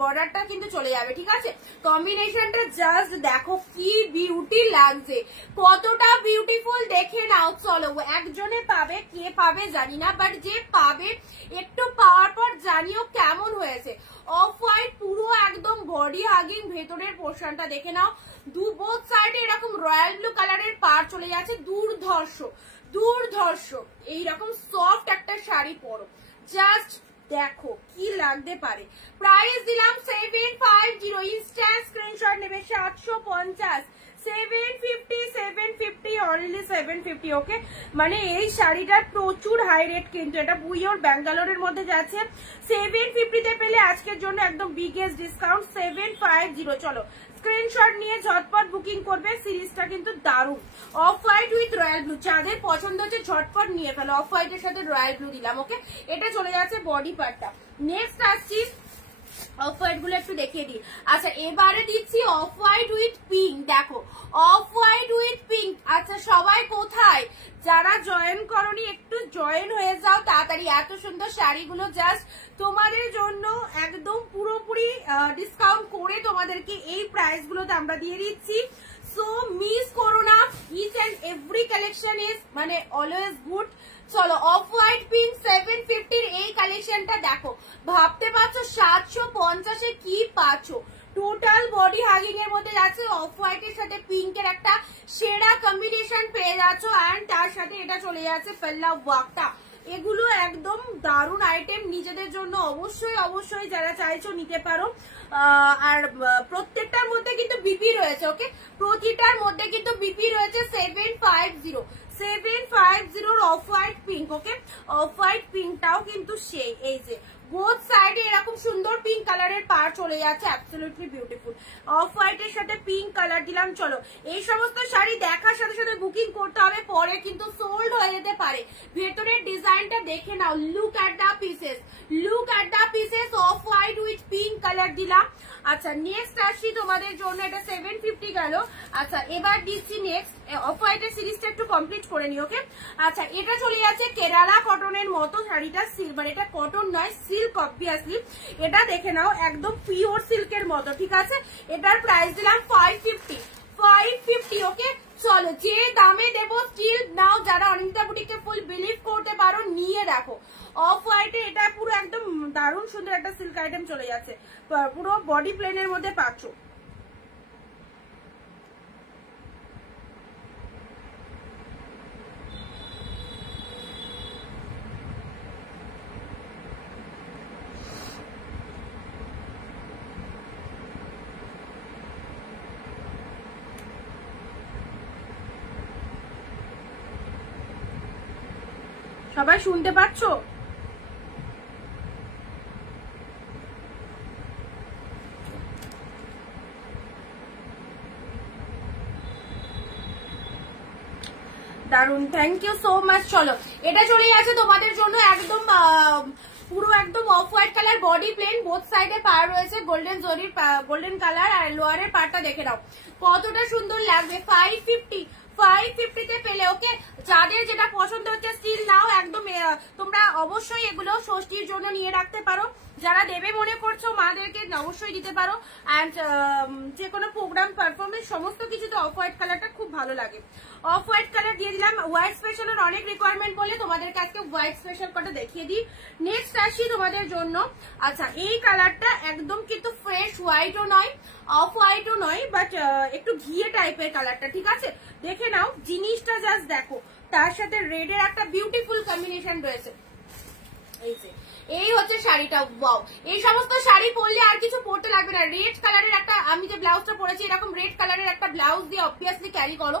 বর্ডারটা কিন্তু চলে যাবে, ঠিক আছে? কম্বিনেশনটা জাস্ট দেখো কি বিউটি লাগছে, কতটা বিউটিফুল দেখে নাও। চলো, একজনে পাবে, কে পাবে জানি না, বাট যে পাবে একটু পাওয়ার পর জানিও কেমন হয়েছে। অফ হোয়াইট পুরো একদম বডি হাগিং, ভেতরের পোর্শনটা দেখে নাও, বোথ সাইডে এরকম রয়্যাল ব্লু কালারের পাড় চলে যাচ্ছে, দুর্ধর্ষ দুর্ধর্ষ এইরকম সফট একটা শাড়ি পরো, জাস্ট দেখো কি লাগতে পারে। প্রাইস দিলাম 750, ইনস্ট্যান্ট স্ক্রিনশট নেবে 750, 750 অনলি 750। ওকে, মানে এই শাড়িটার প্রচুর হাই রেট, কিন্তু এটা বুইওর ব্যাঙ্গালোরের মধ্যে যাচ্ছে। 750 তে পেলে আজকের জন্য একদম বিগেস্ট ডিসকাউন্ট 750। চলো স্ক্রিনশট নিয়ে ঝটপট বুকিং করবে, সিরিজটা কিন্তু দারুণ। Of white with royal blue, যাদের পছন্দ হচ্ছে ঝটপট নিয়ে ফেলো। অফ হোয়াইটের সাথে রয়্যাল ব্লু দিলাম। ওকে, এটা চলে যাচ্ছে বডি পার্টটা। নেক্সট আসছি অফ হোয়াইট গুলো একটু দেখিয়ে দিই। আচ্ছা, এবারে দিচ্ছি অফ হোয়াইট উইথ পিঙ্ক। দেখো অফ হোয়াইট উইথ পিঙ্ক। আচ্ছা, সবাই কোথায়? যারা জয়েন করনি একটু জয়েন হয়ে যাও তাড়াতাড়ি। এত সুন্দর শাড়িগুলো জাস্ট তোমাদের জন্য একদম পুরোপুরি ডিসকাউন্ট করে তোমাদেরকে এই প্রাইস গুলোতে আমরা দিয়ে দিচ্ছি। সো মিস করো না, each and every collection is মানে অলওয়েজ গুড। চলো অফ হোয়াইট পিঙ্ক 750 এই কালেকশনটা দেখো, ভাবতে পারছো 750 কি পাচ্ছ। টোটাল বডি হাগিং এর মধ্যে যাচ্ছে, অফ হোয়াইট এর সাথে পিঙ্কের একটা সেরা কম্বিনেশন পেয়ে যাচ্ছ, এন্ড তার সাথে এটা চলে যাচ্ছে পেল্লা ওয়ার্কটা। এগুলো একদম দারুণ আইটেম, নিজেদের জন্য অবশ্যই অবশ্যই যারা চাইছো নিতে পারো। আর প্রত্যেকটার মধ্যে কিন্তু বিপি রয়েছে। ওকে, প্রতিটার মধ্যে কিন্তু বিপি রয়েছে। 750 of white pink. Okay, off white পিঙ্কটাও কিন্তু সেই, এই যে বোথ সাইডে এরকম সুন্দর পিঙ্ক কালারের পার চলে যাচ্ছে, অ্যাবসলিউটলি বিউটিফুল। অফ হোয়াইট এর সাথে পিঙ্ক কালার দিলাম। চলো এই সমস্ত শাড়ি দেখার সাথে সাথে বুকিং করতে হবে, পরে কিন্তু সোল্ড হয়ে যেতে পারে। ভেতরের ডিজাইনটা দেখে নাও, look at the pieces, look at the pieces. Off white with pink colour দিলাম। আচ্ছা, নেক্সট আসছি তোমাদের জন্য, এটা 750 গেল। আচ্ছা, এবার দিচ্ছি নেক্সট অফ হোয়াইটের সিরিজটা একটু কমপ্লিট করে নি। ওকে, আচ্ছা, এটা চলে যাচ্ছে কেরালা কটনের মতো শাড়িটা, মানে এটা কটন নয়, সিল্ক অবভিয়াসলি। এটা দেখে নাও একদম পিওর সিল্কের মতো, ঠিক আছে। এটার প্রাইস দিলাম 550। ওকে, চলো যে দামে দেবো স্টিল নাও। যারা অনিন্দিতা বুটিককে ফুল বিলিভ করতে পারো নিয়ে দেখো। অফ হোয়াইটে এটা পুরো একদম দারুণ সুন্দর একটা সিল্ক আইটেম চলে যাচ্ছে, পুরো বডি প্লেনের মধ্যে পাচ্ছ। সবাই শুনতে পাচ্ছ? দারুন, থ্যাংক ইউ সো মাচ। চলো এটা চলে গেছে তোমাদের জন্য একদম পুরো একদম off white colour, body plain, both সাইডে পার রয়েছে গোল্ডেন জরির, গোল্ডেন কালার। আর লোয়ারের পারটা দেখে নাও কতটা সুন্দর লাগবে। 550 তে পেলে। ওকে, যাদের যেটা পছন্দ হচ্ছে স্টিল নাও একদম। তোমরা অবশ্যই এগুলো ষষ্ঠীর জন্য নিয়ে রাখতে পারো, যারা দেবে মনে করছো মাদেরকে অবশ্যই দিতে পারো। অ্যান্ড যে কোনো প্রোগ্রাম পারফরমেন্স সমস্ত কিছুতে অফ হোয়াইট কালারটা খুব ভালো লাগে। অফ হোয়াইট কালার দিয়ে দিলাম। হোয়াইট স্পেশালের অনেক রিকোয়ারমেন্ট বলে তোমাদেরকে আজকে হোয়াইট স্পেশাল কটা দেখিয়ে দিই। নেক্সট আসি তোমাদের জন্য। আচ্ছা, এই কালারটা একদম কিন্তু ফ্রেশ হোয়াইটও নয়, অফ হোয়াইটও নয়, বাট একটু ঘিয়ে টাইপের কালারটা, ঠিক আছে। দেখে নাও জিনিসটা, জাস্ট দেখো, তার সাথে রেডের একটা বিউটিফুল কম্বিনেশন রয়েছে। এই যে এই হচ্ছে শাড়িটা। ওয়াও, এই সমস্ত শাড়ি পরলে আর কিছু পরতে লাগবে না। রেড কালারের একটা, আমি যে ব্লাউজটা পরেছি এরকম রেড কালারের একটা ব্লাউজ দিয়ে অবভিয়াসলি ক্যারি করো,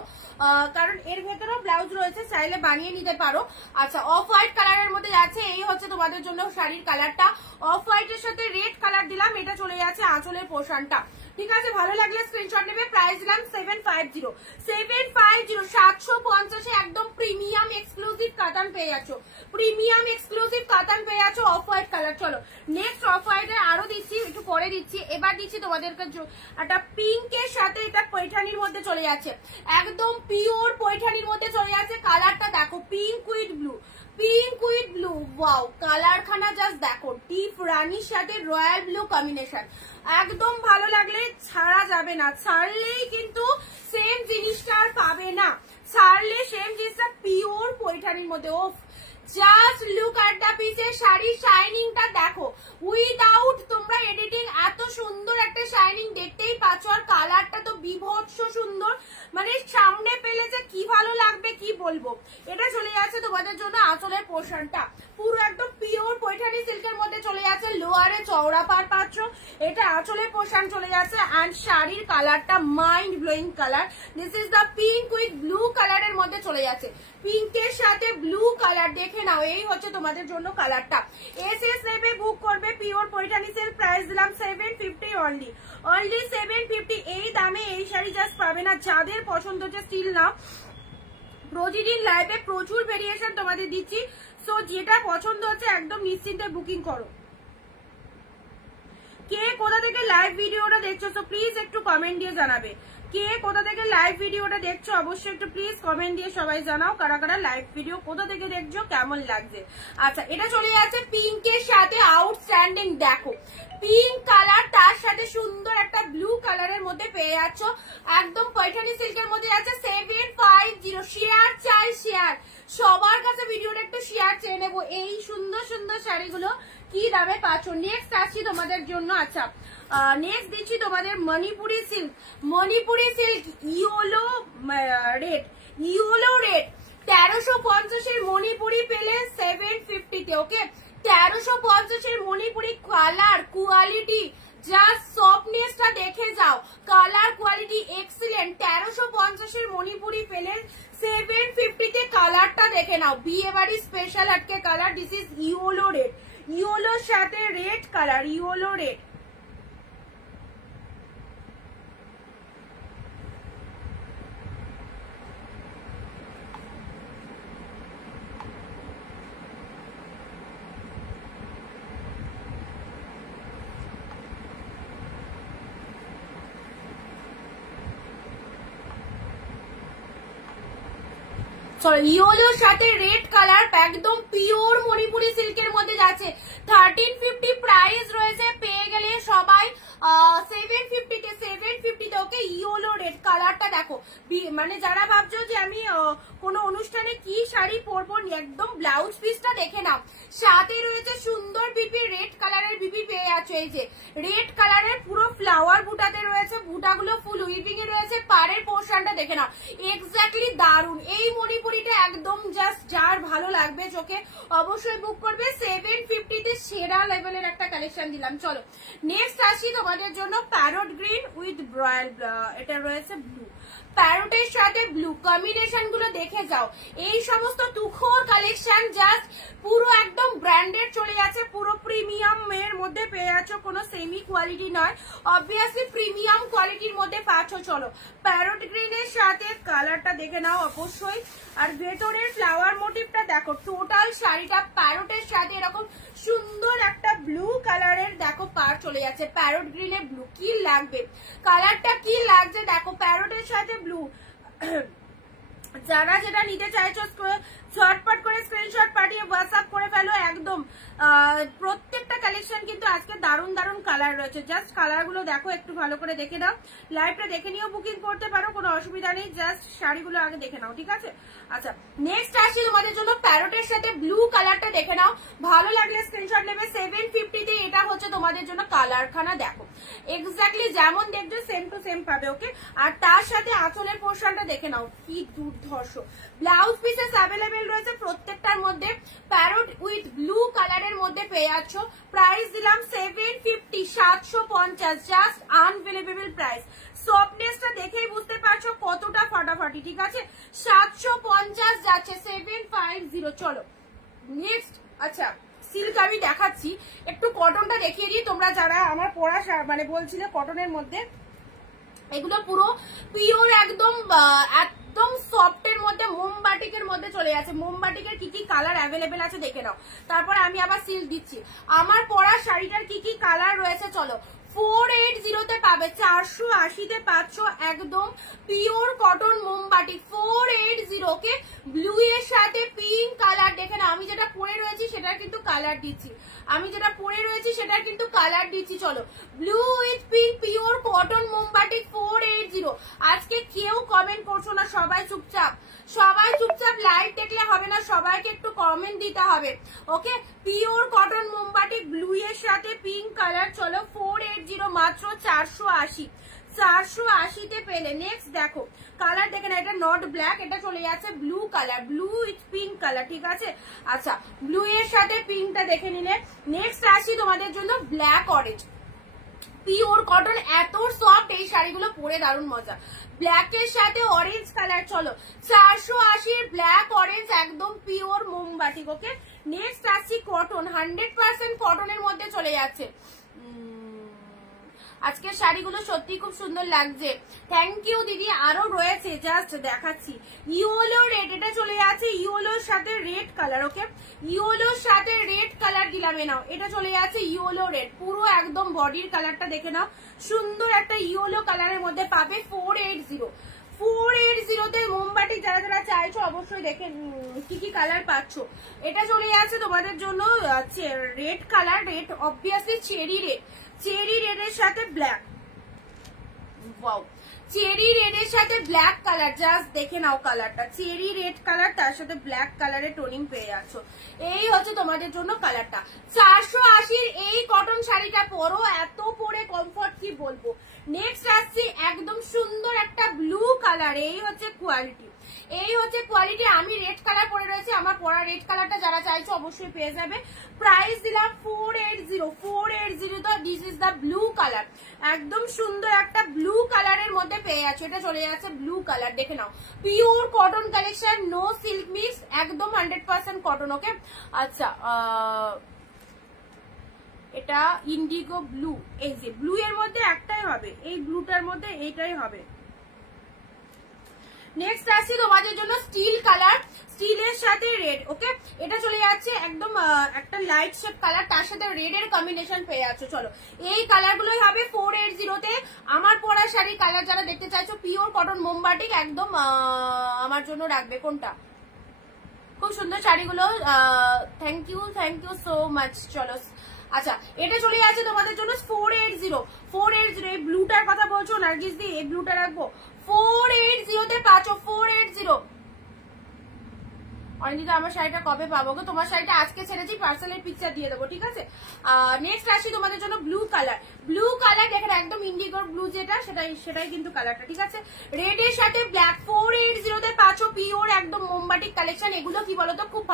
কারণ এর ভেতরেও ব্লাউজ রয়েছে, চাইলে বানিয়ে নিতে পারো। আচ্ছা, অফ হোয়াইট কালারের মধ্যে যাচ্ছে, এই হচ্ছে তোমাদের জন্য শাড়ির কালারটা। অফ হোয়াইটের সাথে রেড কালার দিলাম, এটা চলে যাচ্ছে আঁচলের পোর্শনটা, ঠিক আছে। ভালো লাগলে স্ক্রিনশট নেবে। প্রাইস দিলাম 750, 750 একদম প্রিমিয়াম এক্সক্লুসিভ কাতান পেয়ে যাচ্ছ, প্রিমিয়াম এক্সক্লুসিভ কাতান পেয়ে যাচ্ছ অফ হোয়াইট কালার। চলো নেক্সট অফ হোয়াইটের আরো দিচ্ছি, একটু পরে দিচ্ছি। এবার দিচ্ছি তোমাদেরকে একটা পিঙ্কের সাথে, এটা পৈঠানির মধ্যে চলে যাচ্ছে, একদম পিওর পৈঠানির মধ্যে চলে যাচ্ছে। কালারটা দেখো, pink with blue, pink with blue. Wow, colour খানা জাস্ট দেখো, ডিপ রানির সাথে রয়্যাল ব্লু কম্বিনেশন, একদম ভালো লাগলে ছাড়া যাবে না। ছাড়লেই কিন্তু সেম জিনিসটা আর পাবে না, ছাড়লে সেম জিনিসটা পিওর পৈঠানির মধ্যে। ও জাস্ট লুক অ্যাট দ্য পিসের শাড়ির শাইনিংটা দেখো, উইদাউট তোমরা এডিটিং এত সুন্দর একটা শাইনিং দেখতেই পাচ্ছ, আর কালারটা তো বিভৎস সুন্দর, মানে সামনে পেলে যে কি ভালো লাগবে কি বলবো। এটা চলে যাচ্ছে তোমাদের জন্য আঁচলের পোর্শনটা পুরো একদম পিওর পৈঠানি সিল্কের মধ্যে চলে যাচ্ছে, লোয়ারে চওড়া পার পাচ্ছ, এটা আঁচলের পোর্শন চলে যাচ্ছে। অ্যান্ড শাড়ির কালারটা mind blowing colour, this is the pink with blue কালারের মধ্যে চলে যাচ্ছে, পিঙ্কের সাথে ব্লু কালার, দেখে নাও এই হচ্ছে তোমাদের জন্য কালারটা। এসএস নেবে বুক করবে, পিওর পৈঠানি সিল্ক, প্রাইস দিলাম 750 অনলি, অনলি 750। এই দামে এই শাড়ি জাস্ট পাবে না, যাদের পছন্দ হচ্ছে স্টিল নাও, প্রতিদিন লাইভে প্রচুর ভেরিয়েশন তোমাদের দিচ্ছি, সো যেটা পছন্দ হচ্ছে একদম নিশ্চিন্তে বুকিং করো। কে কোথা থেকে লাইভ ভিডিওটা দেখছো সো প্লিজ একটু কমেন্ট দিয়ে জানাবে, কে কোথা থেকে লাইভ ভিডিওটা দেখছো অবশ্যই একটু প্লিজ কমেন্ট দিয়ে সবাই জানাও কারা কারা লাইভ ভিডিও কোথা থেকে দেখছো, কেমন লাগছে। আচ্ছা, এটা চলে যাচ্ছে পিঙ্কের সাথে আউটস্ট্যান্ডিং, দেখো পিঙ্ক কালার, তার সাথে সুন্দর একটা ব্লু কালারের মধ্যে পেয়ে যাচ্ছ, একদম পৈঠানি সিল্কের মধ্যে যাচ্ছে 750। শেয়ার চাই শেয়ার, সবার কাছে ভিডিওটা একটু শেয়ার চেয়ে নেবো, এই সুন্দর সুন্দর শাড়িগুলো কি দামে পাচ্ছ। নেক্সট আসছি তোমাদের জন্য, আচ্ছা নেক্সট দিচ্ছি তোমাদের Manipuri silk, Manipuri silk yellow red, yellow red 1350 Manipuri পেলে 750-তে, ওকে 1350 মণিপুরি, কালার কোয়ালিটি জাস্ট সফটনেসটা দেখে যাও, কালার কোয়ালিটি এক্সিলেন্ট, 1350 মণিপুরি পেলে 750-তে, কালারটা দেখে নাও, বিয়ে বাড়ি স্পেশাল আটকে colour, this is yellow red, ইয়েলোর সাথে red colour, yellow red. Sorry, ইয়েলোর সাথে রেড কালার, একদম পিওর মণিপুরি সিল্কের মধ্যে যাচ্ছে, 1350 প্রাইস রয়েছে, পেয়ে গেলে সবাই 750-তে, 750-তে, ওকে ইয়েলো রেড কালারটা দেখো, মানে যারা ভাবছো যে আমি কোনো অনুষ্ঠানে কি শাড়ি পরবো, একদম ব্লাউজ পিসটা দেখে নাও, সাথে রয়েছে সুন্দর বিপি, রেড কালারের বিপি পেয়ে যাচ্ছ, এই যে রেড কালারের পুরো ফ্লাওয়ার বুটাতে রয়েছে, বুটাগুলো ফুল উইভিং এ রয়েছে, পাড়ের পোর্শনটা দেখে নাও, এক্স্যাক্টলি দারুন, এই মণিপুরিটা একদম জাস্ট যার ভালো লাগবে চোখে অবশ্যই বুক করবে, 750-তে সেরা লেভেলের একটা কালেকশন দিলাম। চলো নেক্সট আসি তোমাদের জন্য, প্যারট গ্রিন উইথ রয়্যাল, এটা রয়েছে ব্লু, প্যারটের সাথে ব্লু কম্বিনেশন গুলো দেখে যাও, এই সমস্ত তুখোর কালেকশন জাস্ট পুরো একদম ব্র্যান্ডেড চলে যাচ্ছে, পুরো প্রিমিয়াম এর মধ্যে পেয়ে যাচ্ছ, কোনো সেমি কোয়ালিটি নয়, অবভিয়াসলি প্রিমিয়াম কোয়ালিটির মধ্যে পাচ্ছ। চলো প্যারট গ্রিনের সাথে কালারটা দেখে নাও অবশ্যই, আর ভেতরের ফ্লাওয়ার মোটিভটা দেখো, টোটাল শাড়িটা প্যারটের সাথে এরকম সুন্দর একটা ব্লু কালারের দেখো পার চলে যাচ্ছে, প্যারট গ্রিনের ব্লু, কি লাগবে কালারটা, কি লাগছে দেখো, প্যারটের সাথে ব্লু। যারা যেটা নিতে চাইছো ঝটপট করে স্ক্রিনশট পাঠিয়ে হোয়াটসঅ্যাপ করে ফেলো, একদম প্রত্যেকটা কালেকশন কিন্তু আজকে দারুণ দারুণ কালার রয়েছে, জাস্ট কালারগুলো দেখো, একটু ভালো করে দেখে নাও, লাইভটা দেখে নিয়েও বুকিং করতে পারো, কোনো অসুবিধা নেই, জাস্ট শাড়িগুলো আগে দেখে নাও, ঠিক আছে। আচ্ছা নেক্সট আসি তোমাদের জন্য, প্যারটের সাথে ব্লু কালারটা দেখে নাও, ভালো লাগলে স্ক্রিনশট নেবে, 750-তে, এটা হচ্ছে তোমাদের জন্য কালারখানা, দেখো এক্স্যাক্টলি যেমন দেখছো সেম টু সেম পাবে, ওকে। আর তার সাথে আঁচলের পোর্শনটা দেখে নাও, কি দুর্ধর্ষ, ব্লাউজ পিসেস অ্যাভেলেবেল রয়েছে প্রত্যেকটার মধ্যে, প্যারট উইথ ব্লু কালারের মধ্যে পেয়ে যাচ্ছ, প্রাইস দিলাম 750, 750, জাস্ট আনবিলিভেবল প্রাইস, সফটনেসটা দেখেই বুঝতে পারছো কতটা ফাটাফাটি, ঠিক আছে, 750 যাচ্ছে, 750। চলো নেক্সট, আচ্ছা সিল্ক আমি দেখাচ্ছি, একটু কটনটা দেখিয়ে দিই, তোমরা যারা আমার পড়া মানে বলছিলে কটনের মধ্যে, এগুলো পুরো পিওর একদম একদম সফটের মধ্যে, মোমবাটিকের মধ্যে চলে যাচ্ছে, মোমবাটিকের কি কি কালার অ্যাভেলেবেল আছে দেখে নাও, তারপরে আমি আবার সিল্ক দিচ্ছি, আমার পরা শাড়িটার কি কি কালার রয়েছে চলো। 480-তে পাবে, 480-তে পাচ্ছ একদম পিওর কটন মোমবাটি, 480, ওকে, ব্লু এর সাথে পিঙ্ক কালার দেখে না, আমি যেটা পরে রয়েছি সেটার কিন্তু কালার দিচ্ছি, আমি যেটা পরে রয়েছি সেটার কিন্তু কালার দিচ্ছি, চলো blue with pink pure cotton মোমবাটি 480। আজকে কেউ কমেন্ট করছো না, সবাই চুপচাপ, সবাই চুপচাপ, লাইভ দেখলে হবে না, সবাইকে একটু কমেন্ট দিতে হবে, ওকে। পিওর কটন মোমবাটি ব্লু এর সাথে পিঙ্ক কালার, চলো 480 মাত্র 480, 480-তে পেলে। নেক্সট দেখো কালার দেখে না, এটা নট ব্ল্যাক, এটা চলে যাচ্ছে blue colour, blue with pink colour, ঠিক আছে। আচ্ছা ব্লু এর সাথে পিঙ্কটা দেখে নিলে। নেক্সট আসি তোমাদের জন্য ব্ল্যাক অরেঞ্জ, পিওর কটন, এত সফট, এই শাড়িগুলো পরে দারুণ মজা। ব্ল্যাক এর সাথে অরেঞ্জ কালার, চলো 480 ব্ল্যাক অরেঞ্জ, একদম পিওর মোমবাটিক। ওকে নেক্সট আসছি কটন, 100% কটনের মধ্যে চলে যাচ্ছে। আজকের শাড়িগুলো সত্যি খুব সুন্দর লাগছে, থ্যাংক ইউ দিদি। আরো রয়েছে, জাস্ট দেখাচ্ছি। ইয়েলো রেড, এটা চলে যাচ্ছে ইয়েলোর সাথে রেড কালার। ওকে ইয়েলোর সাথে রেড কালার দিলাম, নাও এটা চলে যাচ্ছে ইয়েলো রেড, পুরো একদম বডির কালারটা দেখে নাও, সুন্দর একটা ইয়েলো কালারের মধ্যে পাবে। 480-480-তে মোমবাটি যারা যারা চাইছো অবশ্যই দেখে কি কি কালার পাচ্ছ। এটা চলে যাচ্ছে তোমাদের জন্য red colour, red obviously cherry red, cherry রেডের সাথে ব্ল্যাক, ওয়াও চেরি রেডের সাথে ব্ল্যাক কালার, জাস্ট দেখে নাও কালারটা, চেরি রেড কালার তার সাথে ব্ল্যাক কালারের টোনিং পেয়ে যাচ্ছ। এই হচ্ছে তোমাদের জন্য কালারটা। 480-র এই কটন শাড়িটা পরো, এত পরে কমফর্ট কি বলবো। নেক্সট আসছি একদম সুন্দর একটা ব্লু কালার, এই হচ্ছে কোয়ালিটি, এই হচ্ছে কোয়ালিটি। আমি রেড কালার পরে রয়েছে, আমার পরা রেড কালারটা যারা চাইছো অবশ্যই পেয়ে যাবে। প্রাইস দিলাম 480 তো this is the blue colour, একদম সুন্দর একটা ব্লু কালারের মধ্যে পেয়ে যাচ্ছে। এটা চলে যাচ্ছে ব্লু কালার, দেখে নাও pure cotton collection, no silk mix, একদম 100% কটন। ওকে আচ্ছা এটা ইন্ডিগো ব্লু, এই যে ব্লু এর মধ্যে একটাই হবে, এই ব্লুটার মধ্যে এইটাই হবে। নেক্সট আসছে তোমাদের জন্য স্টিল কালার, স্টিলের সাথে রেড। ওকে এটা চলে যাচ্ছে একদম একটা লাইট শেড কালার, তার সাথে রেড এর কম্বিনেশন পেয়ে যাচ্ছ। চলো এই কালার গুলোই হবে 480-তে। আমার পরা শাড়ি কালার যারা দেখতে চাইছো পিওর কটন মোমবাটিক, একদম আমার জন্য রাখবে। কোনটা খুব সুন্দর শাড়িগুলো, থ্যাংক ইউ সো মাচ। চলো আচ্ছা এটা চলে যাচ্ছে তোমাদের জন্য 480 এই ব্লুটার কথা বলছো নার্গিস দি, এই ব্লুটা রাখবো 480-তে পাচ্ছ। 480 অনিন্দিতা আমার শাড়িটা কবে পাবো গো? তোমার শাড়িটা আজকে ছেড়েছি, পার্সেলের পিকচার দিয়ে দেবো, ঠিক আছে। নেক্সট আসি তোমাদের জন্য ব্লু কালার, ব্লু কালার দেখেন একদম ইন্ডিগোর ব্লু যেটা, সেটাই কিন্তু কালারটা, ঠিক আছে। রেড এর সাথে ব্ল্যাক, 480-তে পাচ্ছ পিওর একদম মোমবাটিক কালেকশন। এগুলো কি বলতো খুব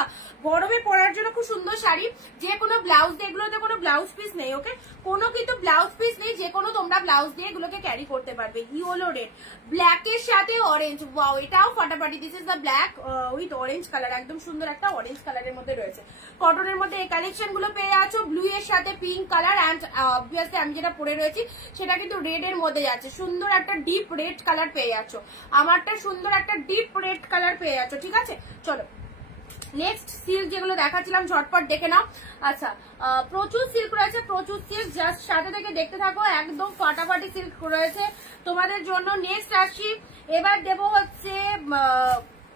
গরমে পরার জন্য খুব সুন্দর শাড়ি, যে কোনো ব্লাউজ দিয়ে, এগুলোতে কোনো ব্লাউজ পিস নেই। ওকে কোনো কিন্তু ব্লাউজ পিস নেই, যে কোনো তোমরা ব্লাউজ দিয়ে এগুলোকে ক্যারি করতে পারবে। ইয়েলো রেড, ব্ল্যাক এর সাথে অরেঞ্জ, ওয়াও এটাও ফাটাফাটি, this is the black with orange colour, একদম সুন্দর একটা অরেঞ্জ কালারের মধ্যে রয়েছে। কটনের মধ্যে এই কালেকশন গুলো পেয়ে যাচ্ছ। ব্লু এর সাথে পিঙ্ক কালার, অ্যান্ড অবভিয়াসলি আমি যেটা পরে রয়েছি সেটা কিন্তু রেড এর মধ্যে যাচ্ছে, সুন্দর একটা ডিপ রেড কালার পেয়ে যাচ্ছ। আমারটা সুন্দর একটা ডিপ রেড কালার পেয়ে যাচ্ছ, ঠিক আছে। চলো নেক্সট সিল্ক যেগুলো দেখাচ্ছিলাম ঝটপট দেখে নাও। আচ্ছা প্রচুর সিল্ক রয়েছে, প্রচুর সিল্ক, জাস্ট সাথে থেকে দেখতে থাকো, একদম ফাটাফাটি সিল্ক রয়েছে তোমাদের জন্য। নেক্সট আসি, এবার দেবো হচ্ছে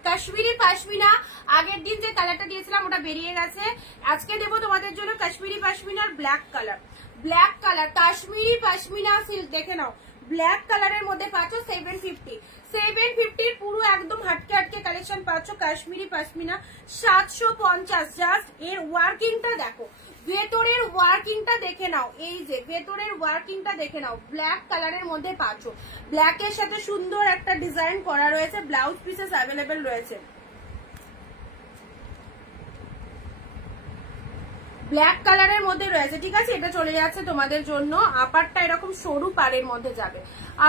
কাশ্মীরি পাশমিনা। আগের দিন যে কালারটা দিয়েছিলাম ওটা বেরিয়ে গেছে, আজকে দেবো তোমাদের জন্য কাশ্মীরি পাশমিনার black colour, black colour Kashmiri pashmina silk দেখে নাও, ব্ল্যাক কালারের মধ্যে পাচ্ছ 750 পুরো একদম হাটকে হাটকে কালেকশন পাচ্ছ। কাশ্মীরি পাশমিনা 750, জাস্ট এর ওয়ার্কিংটা দেখো, ভেতরের ওয়ার্কিংটা দেখে নাও, এই যে ভেতরের ওয়ার্কিংটা দেখে নাও, ব্ল্যাক কালারের মধ্যে পাচ্ছ। ব্ল্যাক এর সাথে সুন্দর একটা ডিজাইন করা রয়েছে, ব্লাউজ পিসেস অ্যাভেলেবেল রয়েছে। ব্ল্যাক কালারের মধ্যে রয়েছে, ঠিক আছে। এটা চলে যাচ্ছে তোমাদের জন্য, আপারটা এরকম সরু পাড়ের মধ্যে যাবে,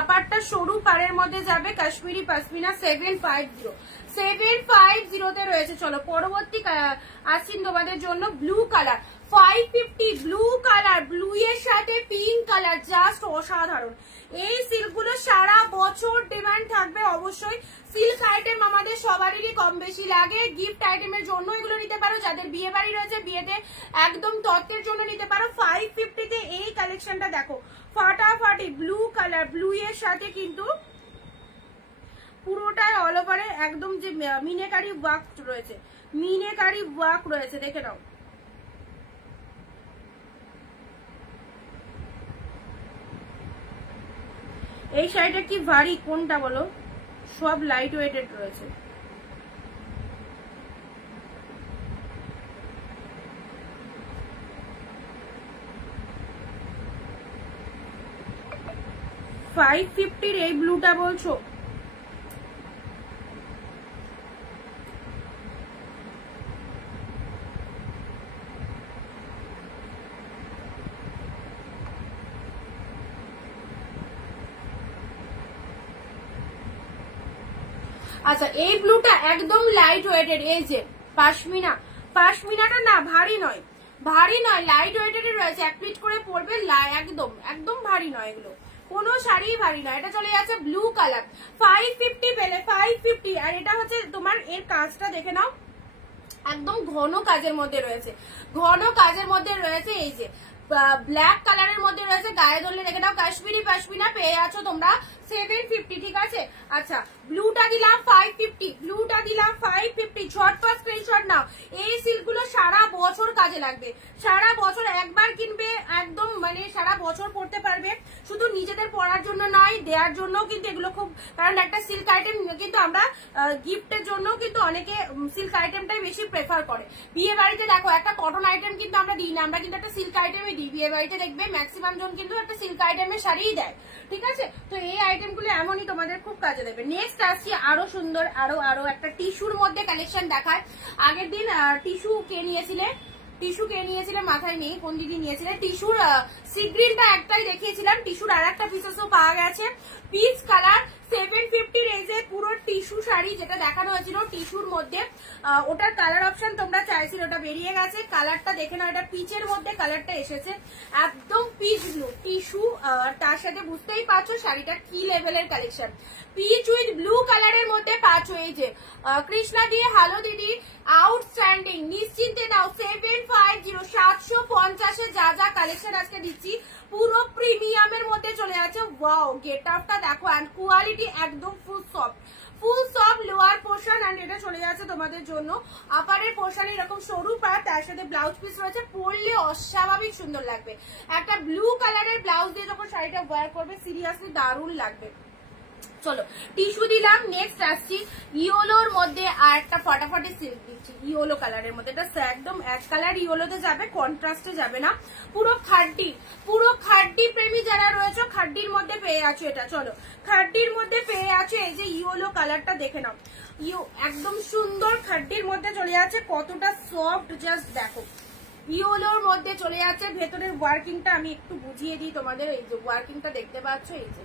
আপারটা সরু পাড়ের মধ্যে যাবে। কাশ্মীরি পাশমিনা 750-750-তে রয়েছে। চলো পরবর্তী আসছেন তোমাদের জন্য blue colour 550, blue colour, blue এর সাথে পিঙ্ক কালার, জাস্ট অসাধারণ। এই সিল্ক গুলো সারা বছর ডিমান্ড থাকবে অবশ্যই। সিল্ক আইটেম আমাদের সবারই কম বেশি লাগে, গিফট আইটেমের জন্য এগুলো নিতে পারো, যাদের বিয়ে বাড়ি রয়েছে বিয়েতে একদম তত্ত্বের জন্য নিতে পারো। 550-তে এই কালেকশনটা দেখো, ফাটাফাটি ব্লু কালার, ব্লু এর সাথে কিন্তু পুরোটাই অল ওভারে একদম যে মিনেকারি ওয়ার্ক রয়েছে, মিনেকারি ওয়ার্ক রয়েছে, দেখে নাও। এই শাড়িটা কি ভারী, কোনটা বলো? সব লাইট ওয়েটেড রয়েছে। 550 এই ব্লুটা বলছো? আচ্ছা এই ব্লুটা একদম লাইট ওয়েটেড, এই যে পাশমিনা, পাশমিনাটা না ভারী নয়, ভারী নয়, লাইট ওয়েটেড রয়েছে, এক প্লিট করে পরবে, একদম একদম ভারী নয়, এগুলো কোনো শাড়ি ভারী নয়। এটা চলে যাচ্ছে ব্লু কালার, 550 পেলে 550। আর এটা হচ্ছে তোমার এর কাজটা দেখে নাও, একদম ঘন কাজের মধ্যে রয়েছে, ঘন কাজের মধ্যে রয়েছে, এই যে ব্ল্যাক কালারের মধ্যে রয়েছে, গায়ে ধরলে দেখে নাও কাশ্মীরি পাশমিনা পেয়ে আছো তোমরা 750, ঠিক আছে। আচ্ছা ব্লুটা দিলাম 550, ব্লুটা দিলাম 550, ঝটপট স্ক্রিনশট নাও। এই সিল্ক গুলো সারা বছর কাজে লাগবে, সারা বছর একবার কিনবে, একদম মানে সারা বছর পরতে পারবে, শুধু নিজেদের পরার জন্য নয়, দেওয়ার জন্য কিন্তু এগুলো খুব, কারণ একটা সিল্ক আইটেম কিন্তু আমরা গিফটের জন্য কিন্তু অনেকে সিল্ক আইটেমটাই বেশি প্রেফার করে। বিয়ে বাড়িতে দেখো একটা কটন আইটেম কিন্তু আমরা দিই না, আমরা কিন্তু একটা সিল্ক আইটেমই দিই। বিয়ে বাড়িতে দেখবে ম্যাক্সিমাম জন কিন্তু একটা সিল্ক আইটেমের শাড়িই দেয়, ঠিক আছে। তো এই আইটেমগুলো এমনই তোমাদের খুব কাজে দেবে। নেক্সট আসছি আরো সুন্দর, আরো একটা টিস্যুর মধ্যে কালেকশন দেখায়। আগের দিন টিস্যু কে নিয়েছিলে, টিস্যু কে নিয়েছিলে মাথায় নেই, কোন দিদি নিয়েছিলে, টিস্যুর সি গ্রিনটা একটাই দেখিয়েছিলাম, টিস্যুর আর একটা পিসেসও পাওয়া গেছে, পিচ কালার 750 রেঞ্জে পুরো টিস্যু শাড়ি যেটা দেখানো হয়েছিল টিস্যুর মধ্যে, ওটার কালার অপশন তোমরা চাইছিলে, ওটা বেরিয়ে গেছে। কালারটা দেখে নাও, এটা পিচের মধ্যে কালারটা এসেছে, একদম পিচ ব্লু টিস্যু, তার সাথে বুঝতেই পারছো শাড়িটা কি লেভেলের কালেকশন। পিচ উইথ ব্লু কালারের মধ্যে পাচ্ছ, এই যে কৃষ্ণা দিয়ে হ্যালো দিদি, আউটস্ট্যান্ডিং, নিশ্চিন্তে নাও 750, 750 যা যা কালেকশন আজকে দিচ্ছি পুরো প্রিমিয়ামের মধ্যে চলে যাচ্ছে। ওয়াও গেট আপটা দেখো, এন্ড কোয়ালিটি একদম full soft, full soft lower portion, and এটা চলে যাচ্ছে তোমাদের জন্য আপারের পোর্শনে এরকম সরু পা, তার সাথে ব্লাউজ পিস রয়েছে, পরলে অস্বাভাবিক সুন্দর লাগবে। একটা ব্লু কালারের ব্লাউজ দিয়ে যখন শাড়িটা ওয়্যার করবে সিরিয়াসলি দারুণ লাগবে। চলো টিস্যু দিলাম, নেক্সট আসছি ইয়েলোর মধ্যে আর একটা ফটাফটি সিল্ক দিচ্ছি, ইয়েলো কালারের মধ্যে, এটা একদম এক কালার ইয়েলোতে যাবে, কন্ট্রাস্টে যাবে না, পুরো খাড্ডি, পুরো খাড্ডি প্রেমী যারা রয়েছে খাড্ডির মধ্যে পেয়ে আছো এটা। চলো খাড্ডির মধ্যে পেয়ে আছো, এই যে ইয়েলো কালারটা দেখে নাও, একদম সুন্দর খাড্ডির মধ্যে চলে যাচ্ছে, কতটা সফট জাস্ট দেখো, ইয়েলোর মধ্যে চলে যাচ্ছে। ভেতরের ওয়ার্কিংটা আমি একটু বুঝিয়ে দিই তোমাদের, এই যে ওয়ার্কিংটা দেখতে পাচ্ছ, এই যে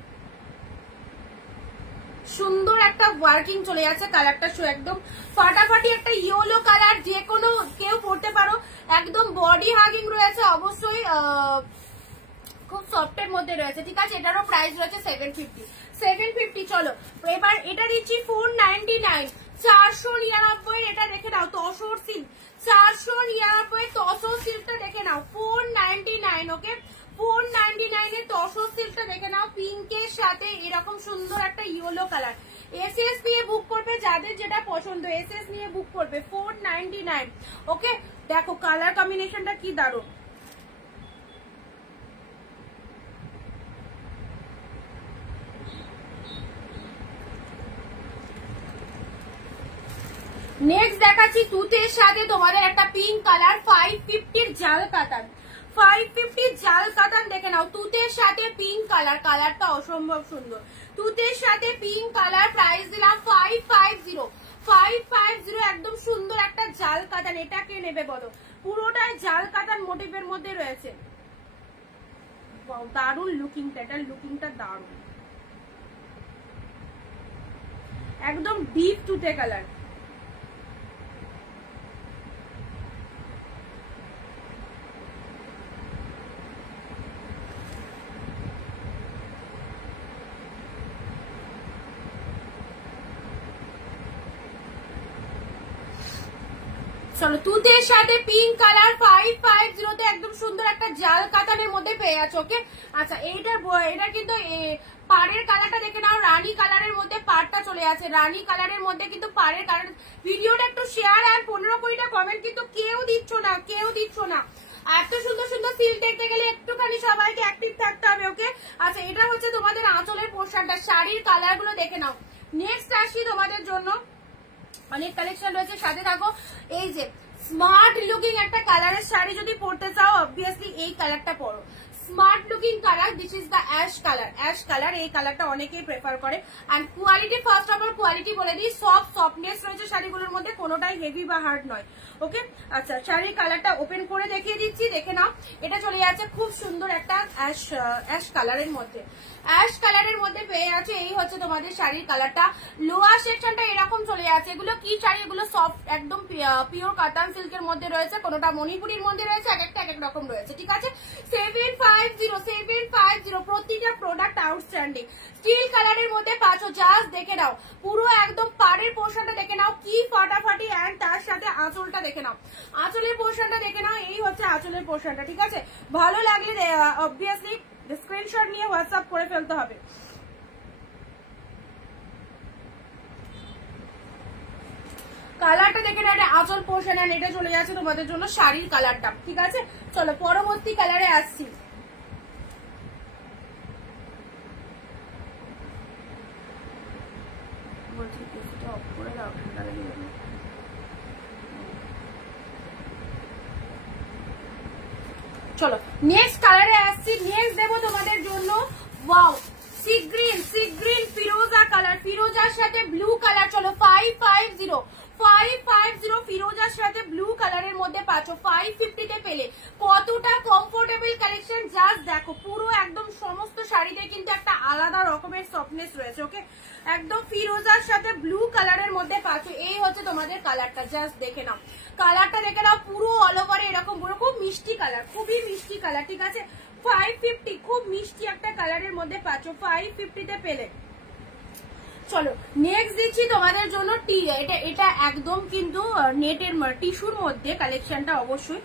সুন্দর একটা ওয়ার্কিং চলে যাচ্ছে, কালারটা একদম ফাটাফাটি একটা ইয়েলো কালার, যে কোনো কেউ পরতে পারো, একদম বডি হাগিং রয়েছে, অবশ্যই খুব সফটের মধ্যে রয়েছে, ঠিক আছে। এটারও প্রাইস রয়েছে 750। চলো এবার এটা দিচ্ছি 499, 499, এটা দেখে নাও, তসর সিল্ক 499, তসর সিল্কটা দেখে নাও 499, ওকে 499 এর তসর সিল্কটা দেখে নাও, পিঙ্কের সাথে এরকম সুন্দর একটা ইয়েলো কালার। এসএস নিয়ে বুক করবে, যাদের যেটা পছন্দ এসএস নিয়ে বুক করবে 499, ওকে। দেখো কালার কম্বিনেশনটা কি দারুণ, নেক্সট দেখাচ্ছি তুতের সাথে তোমাদের একটা পিঙ্ক কালার, 550 জাল কাতান, 550 জাল কাতান দেখে নাও, তুতের সাথে পিঙ্ক কালার, কালারটা অসম্ভব সুন্দর, তুতের সাথে পিঙ্ক কালার, প্রাইস দিলাম 550, একদম সুন্দর একটা জাল কাতান। এটা কে নেবে বলো, পুরোটাই জাল কাতান মোটিভের মধ্যে রয়েছে, দারুণ লুকিংটা, এটার লুকিংটা দারুণ, একদম ডিপ তুতে কালার। চলো তুতের সাথে পিঙ্ক কালার 550 একদম সুন্দর একটা জাল কাতানের মধ্যে পেয়ে আছো, ওকে। আচ্ছা এটা কিন্তু পাড়ের কালারটা দেখে নাও, রানী কালারের মধ্যে পাড়টা চলে আছে, রানী কালারের মধ্যে কিন্তু পাড়ের কালার। ভিডিওটা একটু শেয়ার আর 15-20টা কমেন্ট কিন্তু কেউ দিচ্ছ না, কেউ দিচ্ছ না। এত সুন্দর সুন্দর সিল্ক দেখতে গেলে একটুখানি সবাইকে অ্যাক্টিভ থাকতে হবে, ওকে। আচ্ছা এটা হচ্ছে তোমাদের আঁচলের পোর্শনটা, শাড়ির কালার গুলো দেখে নাও। নেক্সট আসি তোমাদের জন্য, অনেক কালেকশন রয়েছে, সাথে থাকো। এই যে স্মার্ট লুকিং একটা কালারের শাড়ি যদি পরতে চাও অবভিয়াসলি এই কালারটা পরো, smart looking colour, this is the ash colour. Ash colour, এই কালারটা অনেকেই প্রেফার করে। And quality, first of all quality বলে দিই, সফটনেস রয়েছে শাড়িগুলোর মধ্যে, কোনোটাই হেভি বা হার্ড নয়। ওকে, আচ্ছা শাড়ির কালারটা ওপেন করে দেখিয়ে দিচ্ছি, দেখে নাও। এটা চলে যাচ্ছে খুব সুন্দর একটা অ্যাশ কালারের মধ্যে। অ্যাশ কালারের মধ্যে পেয়ে যাচ্ছে, এই হচ্ছে তোমাদের শাড়ির কালারটা। লোয়ার সেকশনটা এরকম চলে যাচ্ছে। এগুলো কি শাড়ি? এগুলো সফট, একদম পিওর কাতান সিল্কের মধ্যে রয়েছে, কোনোটা মণিপুরির মধ্যে রয়েছে, এক একটা এক এক রকম রয়েছে, ঠিক আছে। 750 প্রতিটা প্রোডাক্ট আউটস্ট্যান্ডিং। স্টিল কালারের মধ্যে পাচ্ছো, জাস্ট দেখে নাও, পুরো একদম পাড়ের পোর্শনটা দেখে নাও, কি ফাটাফাটি। অ্যান্ড তার সাথে আঁচলটা দেখে নাও, আঁচলের পোর্শনটা দেখে নাও, এই হচ্ছে আঁচলের পোর্শনটা, ঠিক আছে। ভালো লাগলে অবভিয়াসলি স্ক্রিনশট নিয়ে হোয়াটসঅ্যাপ করে ফেলতে হবে। কালারটা দেখে না, এটা আঁচল পোর্শন, আর এটা চলে যাচ্ছে তোমাদের জন্য শাড়ির কালারটা, ঠিক আছে। চলো পরবর্তী কালারে আসছি। চলো নেক্সট কালারে আসছি। নেক্সট দেবো তোমাদের জন্য ওয়াও সি গ্রিন ফিরোজা কালার, ফিরোজার সাথে ব্লু কালার। চলো 550 ফিরোজার সাথে ব্লু কালারের মধ্যে পাচ্ছ 550 পেলে। কতটা কমফোর্টেবল কালেকশন, জাস্ট দেখো। পুরো একদম সমস্ত শাড়িতে কিন্তু একটা আলাদা রকমের সফটনেস রয়েছে। ওকে, একদম ফিরোজার সাথে ব্লু কালারের মধ্যে পাচ্ছ, এই হচ্ছে তোমাদের কালারটা, জাস্ট দেখে নাও। কালারটা দেখে নাও, পুরো অল ওভার এরকম পুরো খুব মিষ্টি কালার, খুবই মিষ্টি কালার, ঠিক আছে। 550 খুব মিষ্টি একটা কালারের মধ্যে পাচ্ছ 550 পেলে। চলো নেক্সট দিচ্ছি তোমাদের জন্য এটা একদম কিন্তু নেটের টিস্যুর মধ্যে কালেকশনটা অবশ্যই,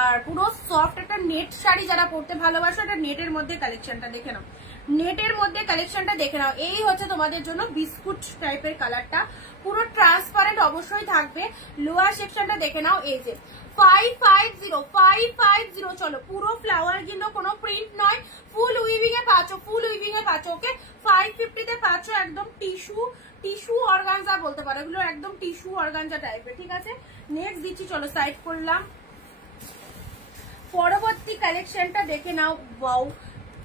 আর পুরো সফট একটা নেট শাড়ি যারা পরতে ভালোবাসো, এটা নেটের মধ্যে কালেকশনটা দেখে নাও, নেটের মধ্যে কালেকশনটা দেখে নাও। এই হচ্ছে তোমাদের জন্য বিস্কুট টাইপের কালারটা, পুরো ট্রান্সপারেন্ট অবশ্যই থাকবে। লোয়ার সেকশনটা দেখে নাও, এই যে 550 চলো পুরো ফ্লাওয়ার কিন্তু কোনো প্রিন্ট নয়, ফুল উইভিং এ পাচ্ছ, ওকে। 550 পাচ্ছ একদম টিস্যু অর্গানজা বলতে পারো, এগুলো একদম টিস্যু অর্গানজা টাইপের, ঠিক আছে। নেক্সট দিচ্ছি, চলো সাইড করলাম। পরবর্তী কালেকশনটা দেখে নাও, ওয়াও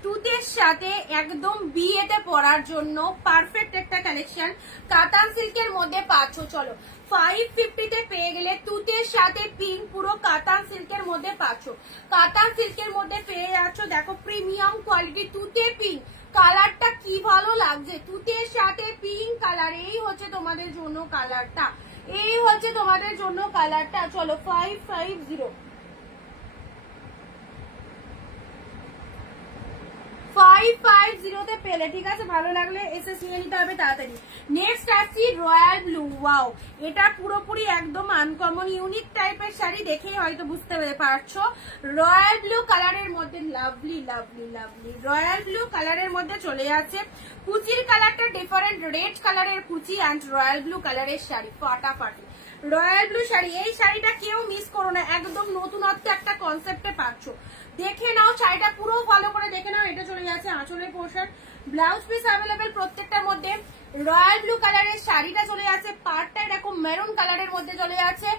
টুথের সাথে একদম বিয়েতে পরার জন্য পারফেক্ট একটা কালেকশন, কাতান সিল্কের মধ্যে পাচ্ছ। চলো 550 পেয়ে গেলে তুতের সাথে পিঙ্ক, পুরো কাতান সিল্কের মধ্যে পাচ্ছ, কাতান সিল্কের মধ্যে পেয়ে যাচ্ছ। দেখো প্রিমিয়াম কোয়ালিটি তুতে পিঙ্ক, কালারটা কি ভালো লাগছে, তুতের সাথে পিঙ্ক কালার, এই হচ্ছে তোমাদের জন্য কালারটা, এই হচ্ছে তোমাদের জন্য কালারটা। চলো 550 পেলে, ঠিক আছে। ভালো লাগলে এসে নিয়ে নিতে হবে তাড়াতাড়ি। নেক্সট আসছি রয়্যাল ব্লু, ওয়াও এটা পুরোপুরি একদম আনকমন ইউনিক টাইপের শাড়ি, দেখেই হয়তো বুঝতে পারছো। রয়্যাল ব্লু কালারের মধ্যে লাভলি রয়্যাল ব্লু কালারের মধ্যে চলে যাচ্ছে। কুচির কালারটা ডিফারেন্ট, রেড কালারের কুচি অ্যান্ড রয়্যাল ব্লু কালারের শাড়ি, ফাটাফাটি রয়্যাল ব্লু শাড়ি। এই শাড়িটা কেউ মিস করো না, একদম নতুনত্ব একটা কনসেপ্টে পাচ্ছ। দেখে নাও শাড়িটা পুরো ভালো করে দেখে নাও। এটা চলে যাচ্ছে আঁচলের পোর্শন, ব্লাউজ পিস অ্যাভেলেবেল প্রত্যেকটার মধ্যে। রয়্যাল ব্লু কালারের শাড়িটা চলে যাচ্ছে, পার্টটা এরকম মেরুন কালারের মধ্যে চলে যাচ্ছে,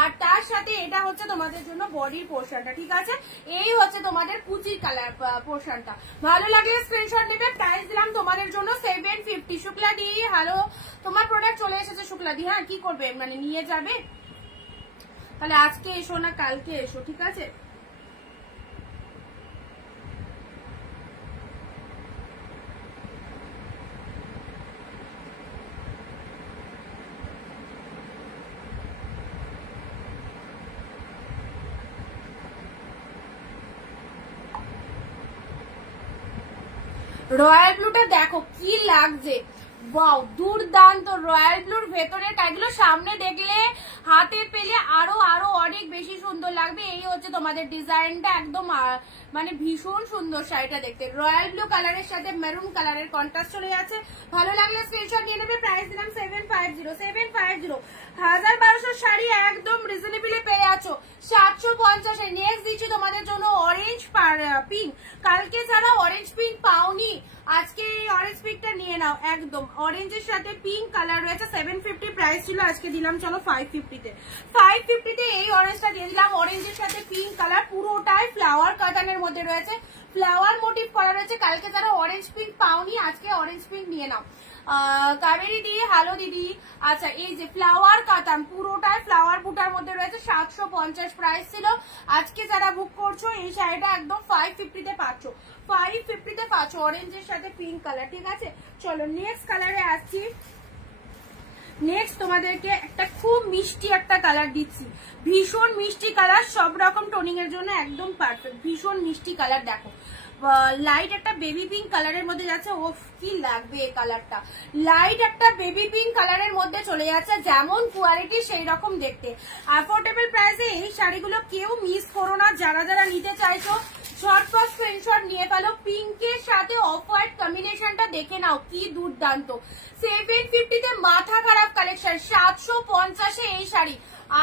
আর তার সাথে এটা হচ্ছে তোমাদের জন্য বডির পোর্শনটা, ঠিক আছে। এই হচ্ছে তোমাদের কুচির কালার পোর্শনটা। ভালো লাগলে স্ক্রিনশট নেবে। প্রাইস দিলাম তোমাদের জন্য 750। শুক্লাদি হ্যালো, তোমার প্রোডাক্ট চলে এসেছে শুক্লাদি, হ্যাঁ কি করবে মানে নিয়ে যাবে? তাহলে আজকে এসো না কালকে এসো, ঠিক আছে। রয়্যাল ব্লুটা দেখো কি লাগছে, ওয়াও দুর্দান্ত। রয়্যাল ব্লুর ভেতরে এগুলো সামনে দেখলে হাতে পেলে আরো অনেক বেশি সুন্দর লাগবে। এই হচ্ছে তোমাদের ডিজাইনটা, একদম মানে ভীষণ সুন্দর শাড়িটা দেখতে। রয়্যাল ব্লু কালারের সাথে মেরুন কালারের কন্ট্রাস্ট চলে যাচ্ছে। ভালো লাগলে স্ক্রিনশট নিয়ে নেবে। প্রাইস দিলাম 750 1200 শাড়ি একদম রিজনেবলি পেয়ে আছো 750। নেক্সট দিচ্ছি তোমাদের জন্য অরেঞ্জ পিঙ্ক। কালকে যারা অরেঞ্জ পিঙ্ক পাওনি, আজকে এই অরেঞ্জ পিঙ্কটা নিয়ে নাও। একদম অরেঞ্জের সাথে পিঙ্ক কালার রয়েছে, 750 প্রাইস ছিল, আজকে দিলাম চলো 550 এই অরেঞ্জটা দিয়ে দিলাম। অরেঞ্জের সাথে পিঙ্ক কালার, পুরোটাই ফ্লাওয়ার কাটানের মধ্যে রয়েছে। ফ্লাওয়ার মোটিভ করা রয়েছে। কালকে যারা অরেঞ্জ পিঙ্ক পাওনি আজকে অরেঞ্জ পিঙ্ক নিয়ে নাও। কাবেরি দি হ্যালো দিদি। আচ্ছা এই যে ফ্লাওয়ার কাতান পুরোটাই ফ্লাওয়ার বুটার মধ্যে রয়েছে, 750 প্রাইস ছিল। আজকে যারা বুক করছো এই শাড়িটা একদম 550 তে পাচ্ছ, 550 তে পাচ্ছ অরেঞ্জের সাথে পিঙ্ক কালার। ঠিক আছে, চলো নেক্সট কালারে আসছি। নেক্সট তোমাদেরকে একটা খুব মিষ্টি একটা কালার দিচ্ছি, ভীষণ মিষ্টি কালার, সব রকম টোনিং এর জন্য একদম পারফেক্ট। ভীষণ মিষ্টি কালার, দেখো লাইট একটা বেবি পিঙ্ক কালারের মধ্যে যাচ্ছে। ওফ কি লাগবে এই কালারটা, লাইট একটা বেবি পিঙ্ক কালারের মধ্যে চলে যাচ্ছে, যেমন কোয়ালিটি সেই রকম দেখতে। অ্যাফোর্ডেবল প্রাইসে এই শাড়িগুলো কেউ মিস করো না। যারা যারা নিতে চাইছো ঝটপট স্ক্রিনশট নিয়ে ফেলো। পিঙ্কের সাথে অফ হোয়াইট কম্বিনেশনটা দেখে নাও কি দুর্দান্ত। 750 তে মাথা খারাপ কালেকশন, 750 এই শাড়ি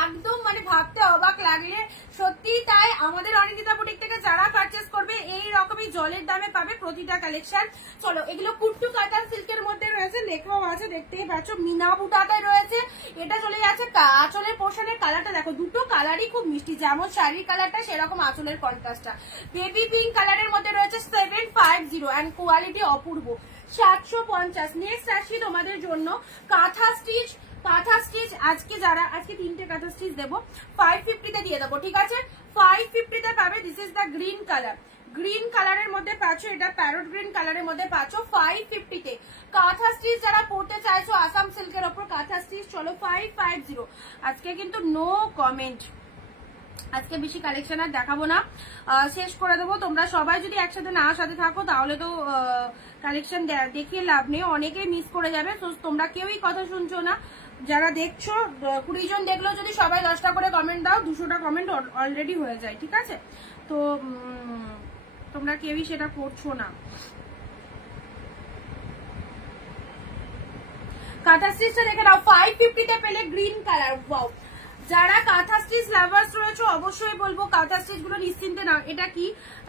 একদম মানে ভাবতে অবাক লাগলে সত্যি তাই। আমাদের অনিন্দিতা বুটিক থেকে যারা পারচেস করবে এই রকমই জলের দামে পাবে প্রতিটা কালেকশন। চলো এগুলো কুট্টু কাতান সিল্কের মধ্যে রয়েছে, লেখাও আছে দেখতেই পাচ্ছ, মিনা বুটাতে রয়েছে। এটা চলে যাচ্ছে আঁচলের পোর্শনের কালারটা দেখো, দুটো কালারই খুব মিষ্টি, যেমন শাড়ির কালারটা সেরকম আঁচলের কন্ট্রাস্টটা। বেবি পিঙ্ক কালারের মধ্যে রয়েছে 750 এন্ড কোয়ালিটি অপূর্ব, 750। নেক্সট আসি তোমাদের জন্য কাঁথা স্টিচ। কাঁথা স্টিচ আজকে যারা আজকে 3টে কাঁথা স্টিচ দেবো, 550 তে দিয়ে দেবো। ঠিক আছে, 550 তে পাবে। This is the green colour, green কালারের মধ্যে পাচ্ছ, এটা প্যারট গ্রিন কালারের মধ্যে পাচ্ছ 550 তে। কাঁথা স্টিচ যারা পড়তে চাইছো আসাম সিল্কের ওপর কাঁথা স্টিচ, চলো 550। আজকে কিন্তু নো কমেন্ট, আজকে বেশি কালেকশন আর দেখাবো না, শেষ করে দেবো। তোমরা সবাই যদি একসাথে না সাথে থাকো তাহলে তো কালেকশন দেখিয়ে লাভ নেই, অনেকেই মিস করে যাবে। তো তোমরা কেউই কথা শুনছো না, যারা দেখছো 20 জন দেখলো যদি সবাই 10টা করে কমেন্ট দাও, 200টা কমেন্ট অলরেডি হয়ে যায়। ঠিক আছে, তো তোমরা কেউই সেটা করছো না। কাঁথা স্টিচটা দেখে নাও, 550 তে পেলে গ্রিন কালার। ওয়াও, যারা কাঁথা স্টিচ লাভার্স রয়েছে অবশ্যই বলবো কাঁথা স্টিচ গুলো নিশ্চিন্তে নাও। এটা কি,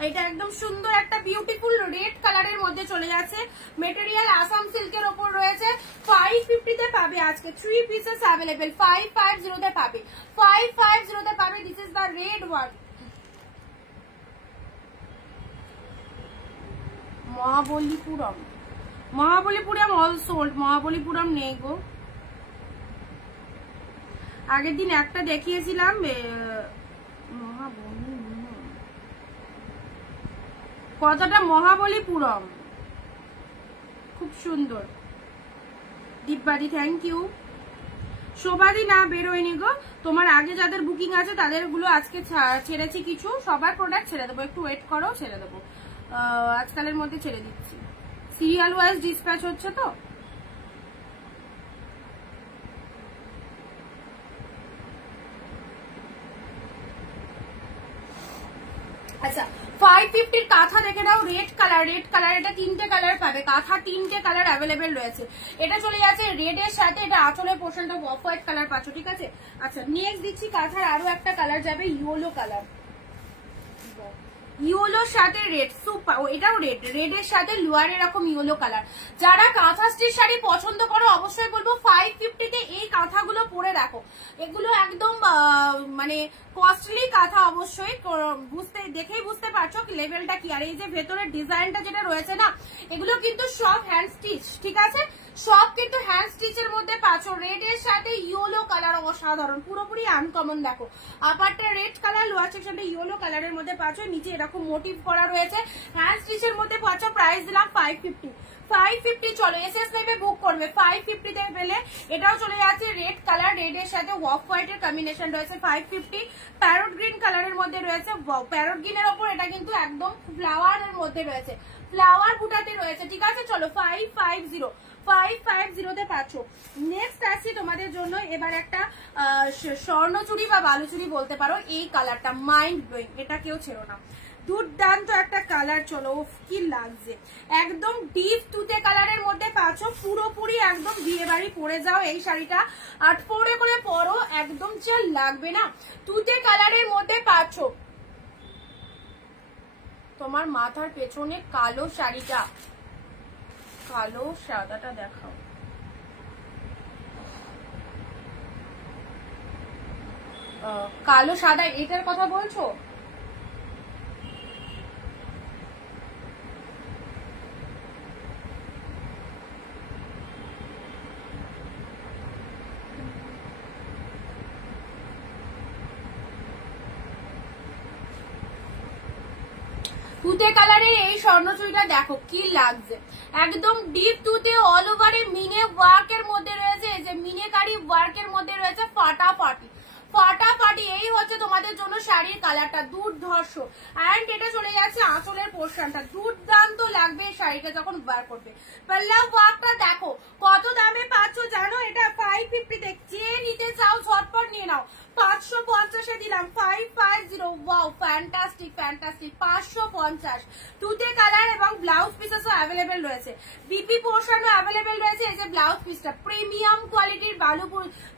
এটা একদম সুন্দর একটা বিউটিফুল রেড কালারের মধ্যে চলে যাচ্ছে, মেটেরিয়াল আসাম সিল্কের ওপর রয়েছে। 550 তে পাবে আজকে, 3 পিসেস অ্যাভেলেবেল, 550 তে পাবে, 550 তে পাবে। This is the red one. Mahabalipuram, Mahabalipuram all sold, Mahabalipuram নেই গো। আগের দিন একটা দেখিয়েছিলাম, কথাটা মহাবলীপুরম, খুব সুন্দর। দীপবাদি থ্যাংক ইউ। শোভাদি না বেরোয়নি গো, তোমার আগে যাদের বুকিং আছে তাদের গুলো আজকে ছেড়েছি, কিছু সবার প্রোডাক্ট ছেড়ে দেবো, একটু ওয়েট করো, ছেড়ে দেবো আজকালের মধ্যে ছেড়ে দিচ্ছি। সিরিয়াল ওয়াইজ ডিসপ্যাচ হচ্ছে তো। আচ্ছা 550 কাঁথা দেখে নাও, রেড কালার, রেড কালার, এটা 3টে কালার পাবে, কাঁথা 3টে কালার অ্যাভেলেবেল রয়েছে। এটা চলে যাচ্ছে রেড এর সাথে, এটা আঁচলের পোর্শনটা অফ হোয়াইট কালার পাচ্ছ। ঠিক আছে, আচ্ছা নেক্সট দিচ্ছি কাঁথার আরো একটা কালার যাবে, ইয়েলো কালার, ইয়েলোর সাথে রেড, সুপার। এটাও রেড, রেড এর সাথে লোয়ার এরকম ইয়েলো কালার। যারা কাঁথা স্টিচ শাড়ি পছন্দ করো অবশ্যই বলবো 550 তে এই কাঁথাগুলো পরে রাখো। এগুলো একদম মানে কস্টলি কাঁথা, অবশ্যই বুঝতে দেখেই বুঝতে পারছো লেভেলটা কি। আর এই যে ভেতরের ডিজাইনটা যেটা রয়েছে না, এগুলো কিন্তু সব হ্যান্ড স্টিচ। ঠিক আছে, সব কিন্তু হ্যান্ড স্টিচের মধ্যে পাচ্ছ। রেড এর সাথে ইয়েলো কালার অসাধারণ, পুরোপুরি আনকমন। দেখো আপারটা রেড কালার, লোয়ার সেকশনটা ইয়েলো কালারের মধ্যে পাচ্ছ, নিচে এরকম মোটিভ করা রয়েছে, হ্যান্ড স্টিচের মধ্যে পাচ্ছ। প্রাইস দিলাম 550, 550। চলো এসএস নেবে বুক করবে 550 তে পেলে। এটাও চলে যাচ্ছে রেড কালার, রেড এর সাথে অফ হোয়াইট এর কম্বিনেশন রয়েছে, 550। প্যারট গ্রিন কালারের মধ্যে রয়েছে, প্যারট গ্রিনের ওপর এটা কিন্তু একদম ফ্লাওয়ার এর মধ্যে রয়েছে, ফ্লাওয়ার বুটাতে রয়েছে। ঠিক আছে, চলো 550, 550 তে পাচ্ছ। নেক্সট আসছি তোমাদের জন্য এবার একটা স্বর্ণচুরি বা বালুচুরি বলতে পারো, এই কালারটা মাইন্ড ব্লোয়িং, এটা কেউ ছেড়ো না, দুর্দান্ত একটা কালার। চলো কি লাগছে, একদম ডিপ তুতে কালারের মধ্যে পাচ্ছ, পুরোপুরি একদম বিয়ে বাড়ি পরে যাও এই শাড়িটা, 8 পরে করে পরো, একদম যে লাগবে না, তুতে কালারের মধ্যে পাচ্ছ। তোমার মাথার পেছনে কালো শাড়িটা, কালো সাদাটা দেখাও, কালো সাদা এটার কথা বলছো? তুতে কালারের এই স্বর্ণচুড়িটা দেখো কি লাগছে, একদম ডিপ তুতে অল ওভারে মিনে ওয়ার্কের মধ্যে রয়েছে, এই যে মিনেকারি ওয়ার্কের মধ্যে রয়েছে ফাটাফাটি ফাটাফাটি। এই হচ্ছে তোমাদের জন্য শাড়ির কালারটা দুর্ধর্ষ। এন্ড এটা চলে যাচ্ছে আঁচলের পোর্শনটা, দুর্দান্ত লাগবে শাড়িটা যখন ওয়্যার করবে। পাল্লা ওয়ার্কটা দেখো কত দামে পাচ্ছ জানো, এটা 550 যে নিতে চাও ঝটপট নিয়ে নাও। 550 এ দিলাম 550। Wow fantastic fantastic. 550 তুতে কালার এবং ব্লাউজ পিসেসও অ্যাভেলেবেল রয়েছে, বিপি পোর্শনও অ্যাভেলেবেল রয়েছে। এই যে ব্লাউজ পিসটা প্রিমিয়াম কোয়ালিটির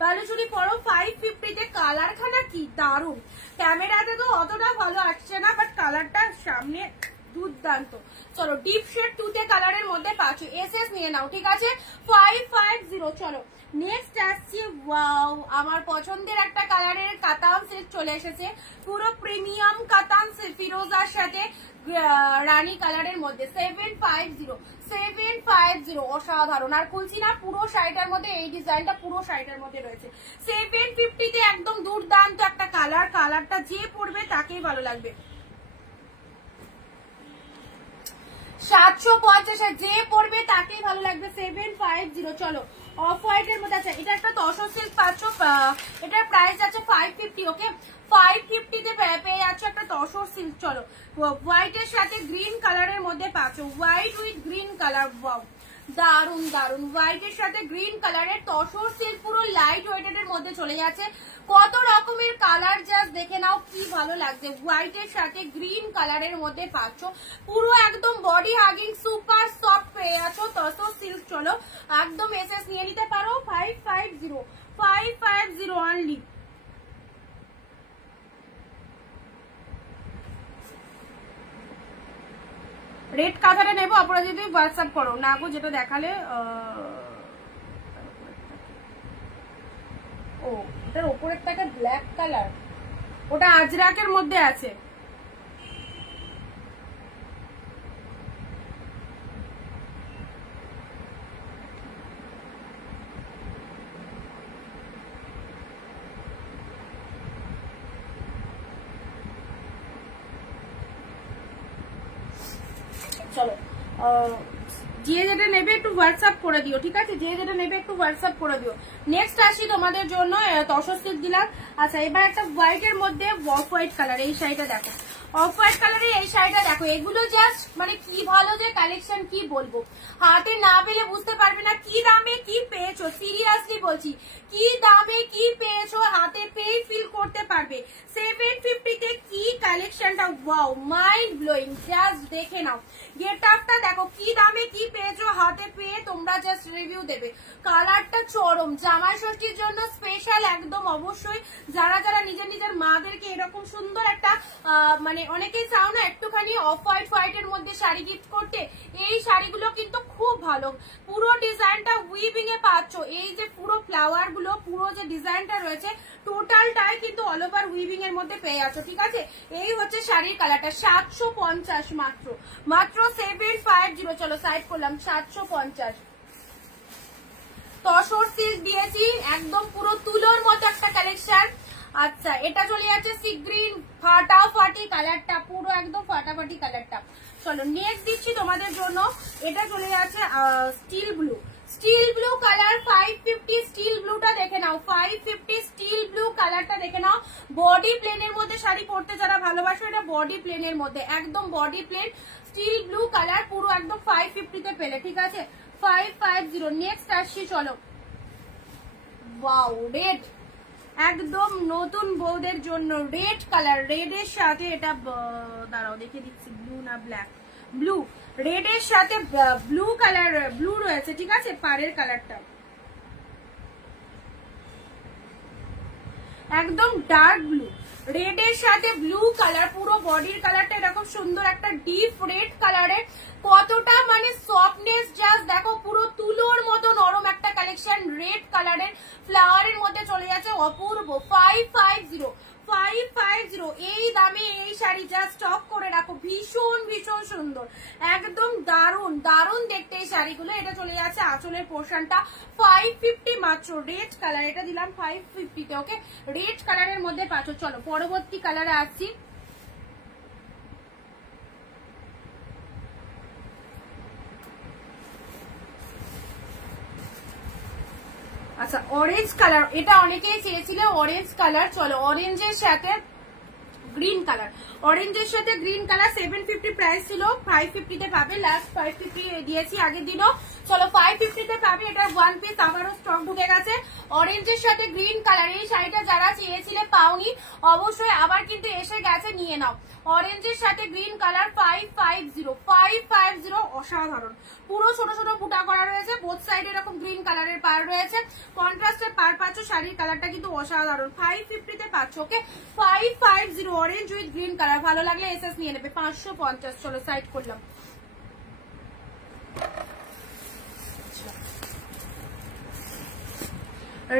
বালুচুরি পরো 550 তে। কালার খানা কি দারুন, ক্যামেরাতে তো অতটা ভালো আসছে না, বাট কালারটা সামনে দুর্দান্ত। চলো ডিপ শেড তুতে কালারের মধ্যে পাচ্ছ, এসএস নিয়ে নাও, ঠিক আছে 550। চলো নেক্সট আসছে, ওয়াও আমার পছন্দের একটা কালারের কাতান সিল্ক চলে এসেছে, পুরো প্রিমিয়াম কাতান ফিরোজার সাথে রানী কালারের মধ্যে 750 অসাধারণ। আর খুলছি না, পুরো শাড়িটার মধ্যে এই ডিজাইনটা পুরো শাড়িটার মধ্যে রয়েছে। 750 তে একদম দুর্দান্ত একটা কালার, কালারটা যে পরবে তাকেই ভালো লাগবে। 750 যে পরবে তাকেই ভালো লাগবে 750। চলো অফ হোয়াইট এর মধ্যে আছে, এটা একটা তসর সিল্ক পাচ্ছ, এটার প্রাইস আছে 550। ওকে 550 তে পেয়ে যাচ্ছে একটা তসর সিল্ক। চলো হোয়াইট এর সাথে গ্রিন কালারের মধ্যে পাচ্ছ, white with green colour, wow দারুন দারুন। হোয়াইট এর সাথে গ্রিন কালারের তসর সিল্ক পুরো লাইট ওয়েটেড এর মধ্যে চলে যাচ্ছে, কত রকমের কালার জাস্ট দেখে নাও কি ভালো লাগছে। হোয়াইট এর সাথে গ্রিন কালারের মধ্যে পাচ্ছ, পুরো একদম বডি হাগিং সুপার সফট পেয়ে যাচ্ছ তসর সিল্ক। চলো একদম এসএস নিয়ে নিতে পারো 550 অনলি। রেড কাঁথাটা নেবো, আপনারা যদি হোয়াটসঅ্যাপ করো না গো, যেটা দেখালে ও এটার ওপরের টাকা ব্ল্যাক কালার, ওটা আজরাকের মধ্যে আছে। চলো যে যেটা নেবে একটু হোয়াটসঅ্যাপ করে দিও, ঠিক আছে, যে যেটা নেবে একটু হোয়াটসঅ্যাপ করে দিও। নেক্সট আসি তোমাদের জন্য তসর সিল্ক দিলাম। আচ্ছা এবার একটা হোয়াইট এর মধ্যে অফ হোয়াইট কালার, এই শাড়িটা দেখো অফ হোয়াইট কালারের এই শাড়িটা দেখো, এগুলো জাস্ট মানে কি ভালো যে কালেকশন, কি বলবো, হাতে না পেলে বুঝতে পারবে না কি দামে কি পেয়েছো। সিরিয়াসলি বলছি, কি দামে কি পেয়েছো হাতে পেয়ে ফিল করতে পারবে। 750 তে কি কালেকশনটা, ওয়াও মাইন্ড ব্লোয়িং, জাস্ট দেখে নাও গেট আপটা দেখো, কি দামে কি পেয়েছো হাতে পেয়ে তোমরা জাস্ট রিভিউ দেবে। কালারটা চরম, জামাই ষষ্ঠীর জন্য স্পেশাল একদম অবশ্যই। যারা যারা নিজের নিজের মাদেরকে এরকম সুন্দর একটা মানে অনেকেই চাও না একটুখানি অফ হোয়াইট হোয়াইট এর মধ্যে শাড়ি গিফট করতে, এই শাড়িগুলো কিন্তু খুব ভালো। পুরো ডিজাইনটা উইভিং এ পাচ্ছ, এই যে পুরো ফ্লাওয়ার গুলো পুরো যে ডিজাইনটা রয়েছে টোটালটাই কিন্তু অল ওভার উইভিং এর মধ্যে পেয়ে যাচ্ছ, ঠিক আছে। এই হচ্ছে শাড়ির কালারটা 750 মাত্র 750। চলো সাইড করলাম 750। তসর সিল্ক দিয়েছি একদম পুরো তুলোর মতো একটা কালেকশন। আচ্ছা এটা চলে যাচ্ছে সি গ্রিন, ফাটাফাটি কালারটা, পুরো একদম ফাটাফাটি কালারটা। চলো নেক্সট দিচ্ছি তোমাদের জন্য, এটা চলে যাচ্ছে steel blue, steel blue colour 550। Steel ব্লুটা দেখে নাও 550, স্টিল ব্লু কালারটা দেখে নাও। বডি প্লেনের মধ্যে শাড়ি পরতে যারা ভালোবাসো, এটা বডি প্লেনের মধ্যে একদম body plain steel blue colour, পুরো একদম 550 তে পেলে, ঠিক আছে 550। নেক্সট আসছি, চলো ওয়াও রেড, একদম নতুন বউদের জন্য রেড কালার, রেড এর সাথে এটা দাঁড়াও দেখে দিচ্ছি, ব্লু না ব্ল্যাক, ব্লু, রেড এর সাথে ব্লু কালার, ব্লু রয়েছে, ঠিক আছে পাড়ের কালারটা একদম ডার্ক ব্লু, রেড এর সাথে ব্লু কালার, পুরো বডির কালারটা এরকম সুন্দর একটা ডিপ রেড কালারের, কতটা মানে সফটনেস জাস্ট দেখো, পুরো তুলোর মতো নরম একটা কালেকশন, রেড কালারের ফ্লাওয়ারের মধ্যে চলে যাচ্ছে, অপূর্ব 550 এই দামে এই শাড়ি জাস্ট স্টক করে রাখো, ভীষণ ভীষণ সুন্দর, একদম দারুন দারুন দেখতে এই শাড়িগুলো। এটা চলে যাচ্ছে আঁচলের পোর্শনটা 550 মাত্র, রেড কালার, এটা দিলাম 550 তে। ওকে রেড কালারের মধ্যে পাচ্ছ। চলো পরবর্তী কালারে আসছি, আচ্ছা অরেঞ্জ কালার, এটা অনেকেই চেয়েছিল অরেঞ্জ কালার। চলো অরেঞ্জের সাথে গ্রিন কালার, অরেঞ্জের সাথে গ্রিন কালার 750 প্রাইস ছিল, 550 তে পাবে, লাস্ট 550 দিয়েছি আগের দিনও। চলো 550 তে পাবে, এটা ওয়ান পিস আবারও স্টক ঢুকে গেছে। অরেঞ্জের সাথে গ্রিন কালার, এই শাড়িটা যারা চেয়েছিলে পাওনি, অবশ্যই আবার কিন্তু এসে গেছে, নিয়ে নাও। অরেঞ্জের সাথে গ্রিন কালার 550 অসাধারণ, পুরো ছোট ছোট বুটা করা রয়েছে, বোথ সাইড এরকম গ্রিন কালারের পার রয়েছে, কন্ট্রাস্টের পার পাচ্ছ, শাড়ির কালারটা কিন্তু অসাধারণ। 550 তে পাচ্ছ, ওকে 550 অরেঞ্জ উইথ গ্রিন কালার। ভালো লাগলে এসএস নিয়ে নেবে 550। চলো সাইড করলাম।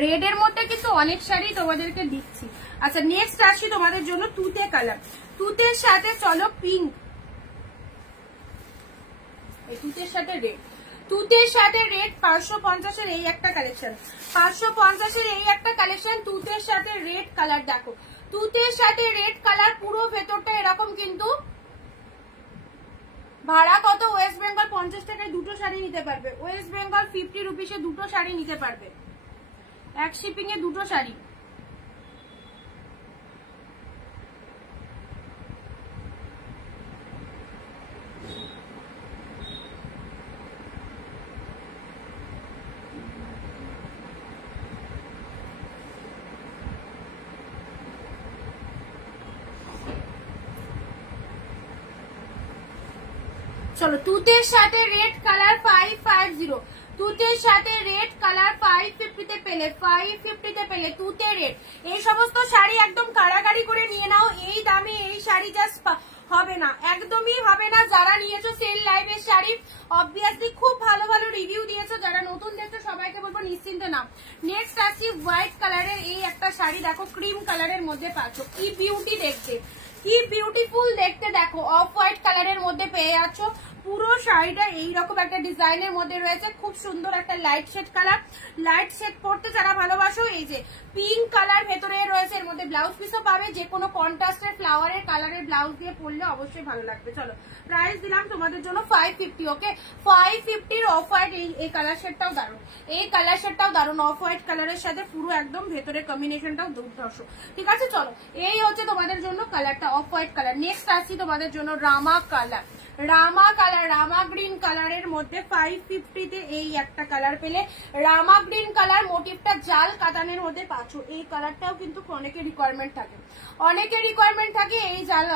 রেড এর মধ্যে কিন্তু অনেক শাড়ি তোমাদেরকে দিচ্ছি। আচ্ছা নেক্সট আসি তোমাদের জন্য তুতে কালার, তুতের সাথে চলো পিঙ্ক, এই তুতের সাথে রেড, তুতের সাথে রেড 550 এর এই একটা কালেকশন, 550 এর এই একটা কালেকশন, তুতের সাথে রেড কালার। দেখো তুতের সাথে রেড কালার, পুরো ভেতরটা এরকম কিন্তু। ভাড়া কত? ওয়েস্ট বেঙ্গল 50 টাকায় দুটো শাড়ি নিতে পারবে, ওয়েস্ট বেঙ্গল 50 রুপিসে দুটো শাড়ি নিতে পারবে, এক শিপিং এ দুটো শাড়ি। চলো তুতের সাথে রেড কালার 550, তুতের সাথে রেড কালার 550 তে পেলে, 550 তে পেলে তুতে রেড। এই সমস্ত শাড়ি একদম কাড়াকাড়ি করে নিয়ে নাও, এই দামে এই শাড়ি জাস্ট হবে না, একদমই হবে না। যারা নিয়েছো সেল লাইভের শাড়ি অবভিয়াসলি খুব ভালো ভালো রিভিউ দিয়েছো, যারা নতুন দেখছো সবাইকে বলবো নিশ্চিন্তে নাও। নেক্সট আসছি হোয়াইট কালারের এই একটা শাড়ি, দেখো ক্রিম কালারের মধ্যে পাচ্ছ, কি বিউটি দেখতে, কি বিউটিফুল দেখতে। দেখো অফ হোয়াইট কালারের মধ্যে পেয়ে যাচ্ছ, পুরো শাড়িটা এইরকম একটা ডিজাইনের মধ্যে রয়েছে, খুব সুন্দর একটা light shade colour. Light shade পড়তে যারা ভালোবাসো, এই যে পিঙ্ক কালার ভেতরে রয়েছে, এর মধ্যে ব্লাউজ পিসও পাবে, যে কোনো কন্ট্রাস্টের ফ্লাওয়ারের কালারের ব্লাউজ দিয়ে পরলে অবশ্যই ভালো লাগবে। চলো প্রাইস দিলাম তোমাদের জন্য 550, ওকে 550 অফ হোয়াইট। এই কালার শেডটাও দারুণ, এই কালার শেডটাও দারুণ, অফ হোয়াইট কালারের সাথে পুরো একদম ভেতরে কম্বিনেশনটাও দুর্ধর্ষ। ঠিক আছে চলো এই হচ্ছে তোমাদের জন্য কালারটা, অফ হোয়াইট কালার। নেক্সট আসছি তোমাদের জন্য রামা কালার, রামা কালার, রামা গ্রিন কালারের মধ্যে 550 তে এই একটা কালার পেলে, রামা গ্রিন কালার, মোটিভটা জাল কাতানের মধ্যে পাচ্ছ। এই কালারটাও কিন্তু অনেকের রিকোয়ারমেন্ট থাকে, অনেকের রিকোয়ারমেন্ট থাকে এই জাল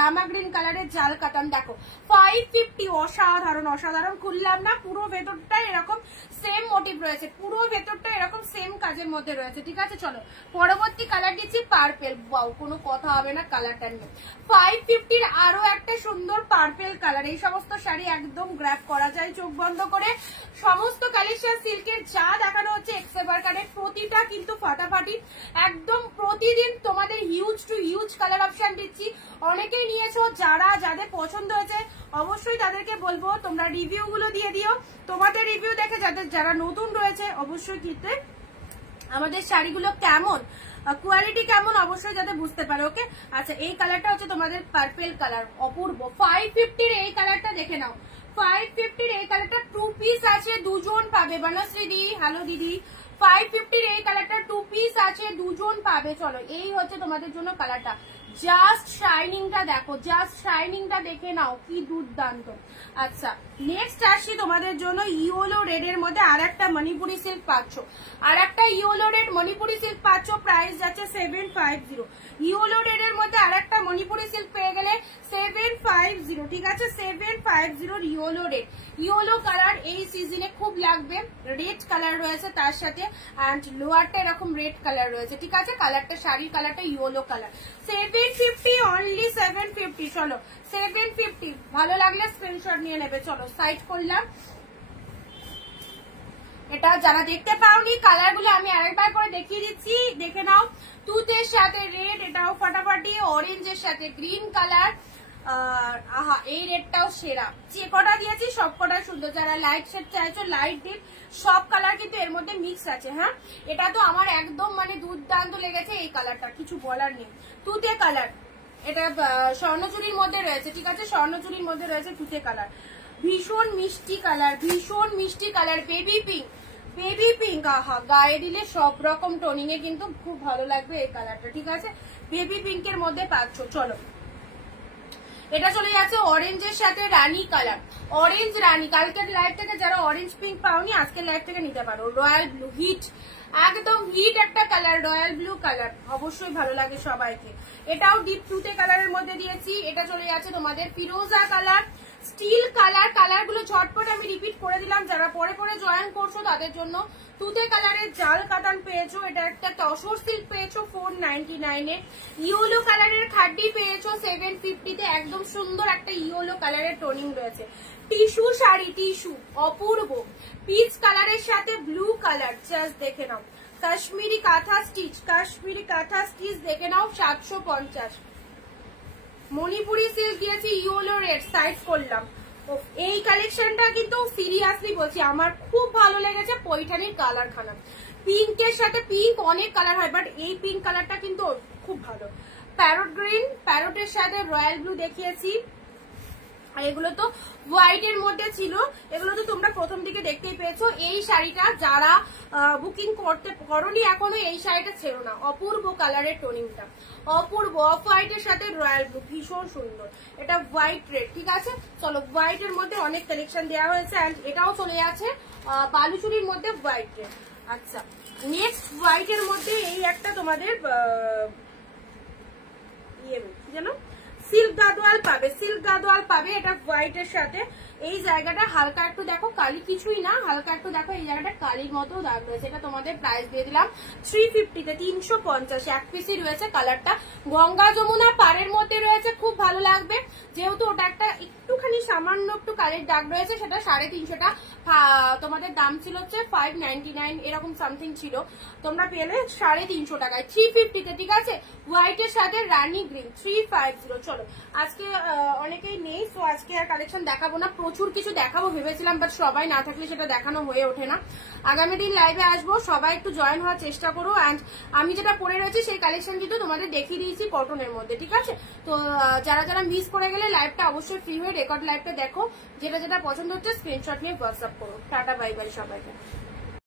রামা গ্রিন কালারের জাল কাতান। দেখো 550 অসাধারণ, অসাধারণ। খুললাম না, পুরো ভেতরটা এরকম সেম মোটিভ রয়েছে, পুরো ভেতরটা এরকম সেম কাজের মধ্যে রয়েছে। ঠিক আছে চলো পরবর্তী কালার দিচ্ছি পার্পেল। ওয়াও কোনো কথা হবে না কালারটা নিয়ে। 550 আরো একটা সুন্দর পার্পেল কালার, এই সমস্ত শাড়ি একদম গ্র্যাব করা যায় চোখ বন্ধ করে। সমস্ত কালেকশন সিল্কের যা দেখানো হচ্ছে এক্সেভার কালার, প্রতিটা কিন্তু ফাটাফাটি একদম। প্রতিদিন তোমাদের huge to huge colour option দিচ্ছি, অনেকেই নিয়েছো, যারা যাদের পছন্দ হয়েছে অবশ্যই তাদেরকে বলবো তোমরা রিভিউ গুলো দিয়ে দিও। তোমাদের রিভিউ দেখে যারা নতুন রয়েছে অবশ্যই কিনতে, আমাদের শাড়িগুলো কেমন, কোয়ালিটি কেমন অবশ্যই যাতে বুঝতে পারে। ওকে আচ্ছা এই কালারটা হচ্ছে তোমাদের পার্পেল কালার, অপূর্ব। 550 এই কালারটা দেখে নাও, 550 এই কালারটা 2 পিস আছে, দুজন পাবে। বনশ্রী দি হ্যালো দিদি, 550 এই কালারটা 2 পিস আছে, দুজন পাবে। চলো এই হচ্ছে তোমাদের জন্য কালারটা, জাস্ট শাইনিংটা দেখো, জাস্ট শাইনিংটা দেখে নাও কি দুর্দান্ত। আচ্ছা নেক্সট আসছি তোমাদের জন্য ইয়েলো রেড এর মধ্যে আর একটা মণিপুরি সিল্ক পাচ্ছ, আর একটা ইয়েলো রেড মণিপুরি সিল্ক পাচ্ছ, প্রাইস যাচ্ছে 750। ইয়েলো রেড এর মধ্যে আর একটা মণিপুরি সিল্ক পেয়ে গেলে 750। ঠিক আছে 750 ইয়েলো রেড। ইয়েলো কালার এই সিজনে খুব লাগবে, রেড কালার রয়েছে তার সাথে, অ্যান্ড লোয়ারটা এরকম রেড কালার রয়েছে। ঠিক আছে কালারটা, শাড়ির কালারটা ইয়েলো কালার। 750 অনলি 750। চলো 750 ভালো লাগলে স্ক্রিনশট নিয়ে নেবে। চলো সাইড করলাম। এটা যারা দেখতে পাওনি কালারগুলো আমি আরেকবার করে দেখিয়ে দিচ্ছি, দেখে নাও। তুতের সাথে রেড, এটাও ফাটাফাটি। অরেঞ্জের সাথে গ্রিন কালার, আহা এই রেডটাও সেরা। যে কটা দিয়েছি সব কটা সুন্দর। যারা লাইট শেড চাইছো লাইট ডিপ সব কালার কিন্তু এর মধ্যে মিক্স আছে। হ্যাঁ এটা তো আমার একদম মানে দুর্দান্ত লেগেছে এই কালারটা, কিছু বলার নেই। তুতে কালার, এটা স্বর্ণচুরির মধ্যে রয়েছে। ঠিক আছে স্বর্ণচুরির মধ্যে রয়েছে তুতে কালার, ভীষণ মিষ্টি কালার, ভীষণ মিষ্টি colour, baby pink. Baby pink, আহা গায়ে দিলে সব রকম টোনিং এ কিন্তু খুব ভালো লাগবে এই কালারটা, ঠিক আছে? বেবি পিঙ্কের মধ্যে পাচ্ছ। চলো এটা চলে যাচ্ছে অরেঞ্জের সাথে রানী কালার, অরেঞ্জ রানী। কালকের লাইভ থেকে যারা অরেঞ্জ পিঙ্ক পাওনি আজকের লাইভ থেকে নিতে পারো। রয়্যাল ব্লু, হিট, একদম হিট একটা কালার, রয়্যাল ব্লু কালার, অবশ্যই ভালো লাগে সবাইকে। এটাও ডিপ টুতে কালারের মধ্যে দিয়েছি। এটা চলে যাচ্ছে তোমাদের ফিরোজা কালার, স্টিল কালার। কালার গুলো ঝটপট আমি রিপিট করে দিলাম, যারা পরে পরে জয়েন করছো তাদের জন্য। তুতে কালারের জাল কাতান পেয়েছো, এটা একটা তসর সিল্ক পেয়েছো 499 এ। ইয়েলো কালারের খাড্ডি পেয়েছো 750 তে, একদম সুন্দর একটা ইয়েলো কালারের টোনিং রয়েছে। টিস্যু শাড়ি, টিস্যু অপূর্ব, পিচ কালারের সাথে ব্লু কালার, জাস্ট দেখে নাও। কাশ্মীরি কাঁথা স্টিচ, কাশ্মীরি কাঁথা স্টিচ দেখে নাও 750। মণিপুরি সিল্ক দিয়েছি ইয়েলো রেড, সাইড করলাম। এই কালেকশনটা কিন্তু সিরিয়াসলি বলছি আমার খুব ভালো লেগেছে। পৈঠানির কালার খানা, পিঙ্কের সাথে পিঙ্ক অনেক কালার হয়, বাট এই পিঙ্ক কালারটা কিন্তু খুব ভালো। প্যারট গ্রিন, প্যারটের সাথে রয়্যাল ব্লু দেখিয়েছি। আর এগুলো তো হোয়াইট এর মধ্যে ছিল, এগুলো তো তোমরা প্রথম দিকে দেখতেই পেয়েছো। এই শাড়িটা যারা বুকিং করনি এখনো, এই শাড়িটা ছেড়ো না, অপূর্ব কালারের টোনিংটা, অপূর্ব। অফ হোয়াইট এর সাথে রয়্যাল ব্লু, ভীষণ সুন্দর। এটা হোয়াইট রেড, ঠিক আছে? চলো হোয়াইট এর মধ্যে অনেক কালেকশন দেওয়া হয়েছে, এন্ড এটাও চলে যাচ্ছে বালুচুরির মধ্যে হোয়াইট রেড। আচ্ছা, নেক্সট হোয়াইট এর মধ্যে এই একটা তোমাদের ইয়ে কি জানো, সিল্ক গাদোয়াল পাবে, সিল্ক গাদোয়াল পাবে। এটা হোয়াইট এর সাথে এই জায়গাটা হালকা একটু দেখো কালি, কিছুই না, হালকা একটু দেখো এই জায়গাটা কালির মতো দাগ রয়েছে। এটা তোমাদের প্রাইস দিয়ে দিলাম 350 তে, 350। এক পিসই রয়েছে। কালারটা গঙ্গা যমুনা পাড়ের মধ্যে রয়েছে, খুব ভালো লাগবে। যেহেতু ওটা একটা একটুখানি সামান্য একটু কালির দাগ রয়েছে, সেটা 350 তোমাদের দাম ছিল হচ্ছে 599 এরকম সামথিং ছিল, তোমরা পেলে 350 টাকায় 350 তে, ঠিক আছে? হোয়াইট এর সাথে রানী গ্রিন 350। চলো আজকে অনেকেই নেই, তো আজকে আর কালেকশন দেখাবো না। প্রচুর কিছু দেখাবো ভেবেছিলাম, বাট সবাই না থাকলে সেটা দেখানো হয়ে ওঠে না। আগামী দিন লাইভে আসবো, সবাই একটু জয়েন হওয়ার চেষ্টা করো। অ্যান্ড আমি যেটা পরে রয়েছি সেই কালেকশন কিন্তু তোমাদের দেখিয়ে দিয়েছি কটনের মধ্যে, ঠিক আছে? তো যারা যারা মিস করে গেলে লাইভটা অবশ্যই ফ্রি হয়ে রেকর্ড লাইভটা দেখো। যেটা যেটা পছন্দ হচ্ছে স্ক্রিনশট নিয়ে হোয়াটসঅ্যাপ করো। টাটা, বাই বাই সবাইকে।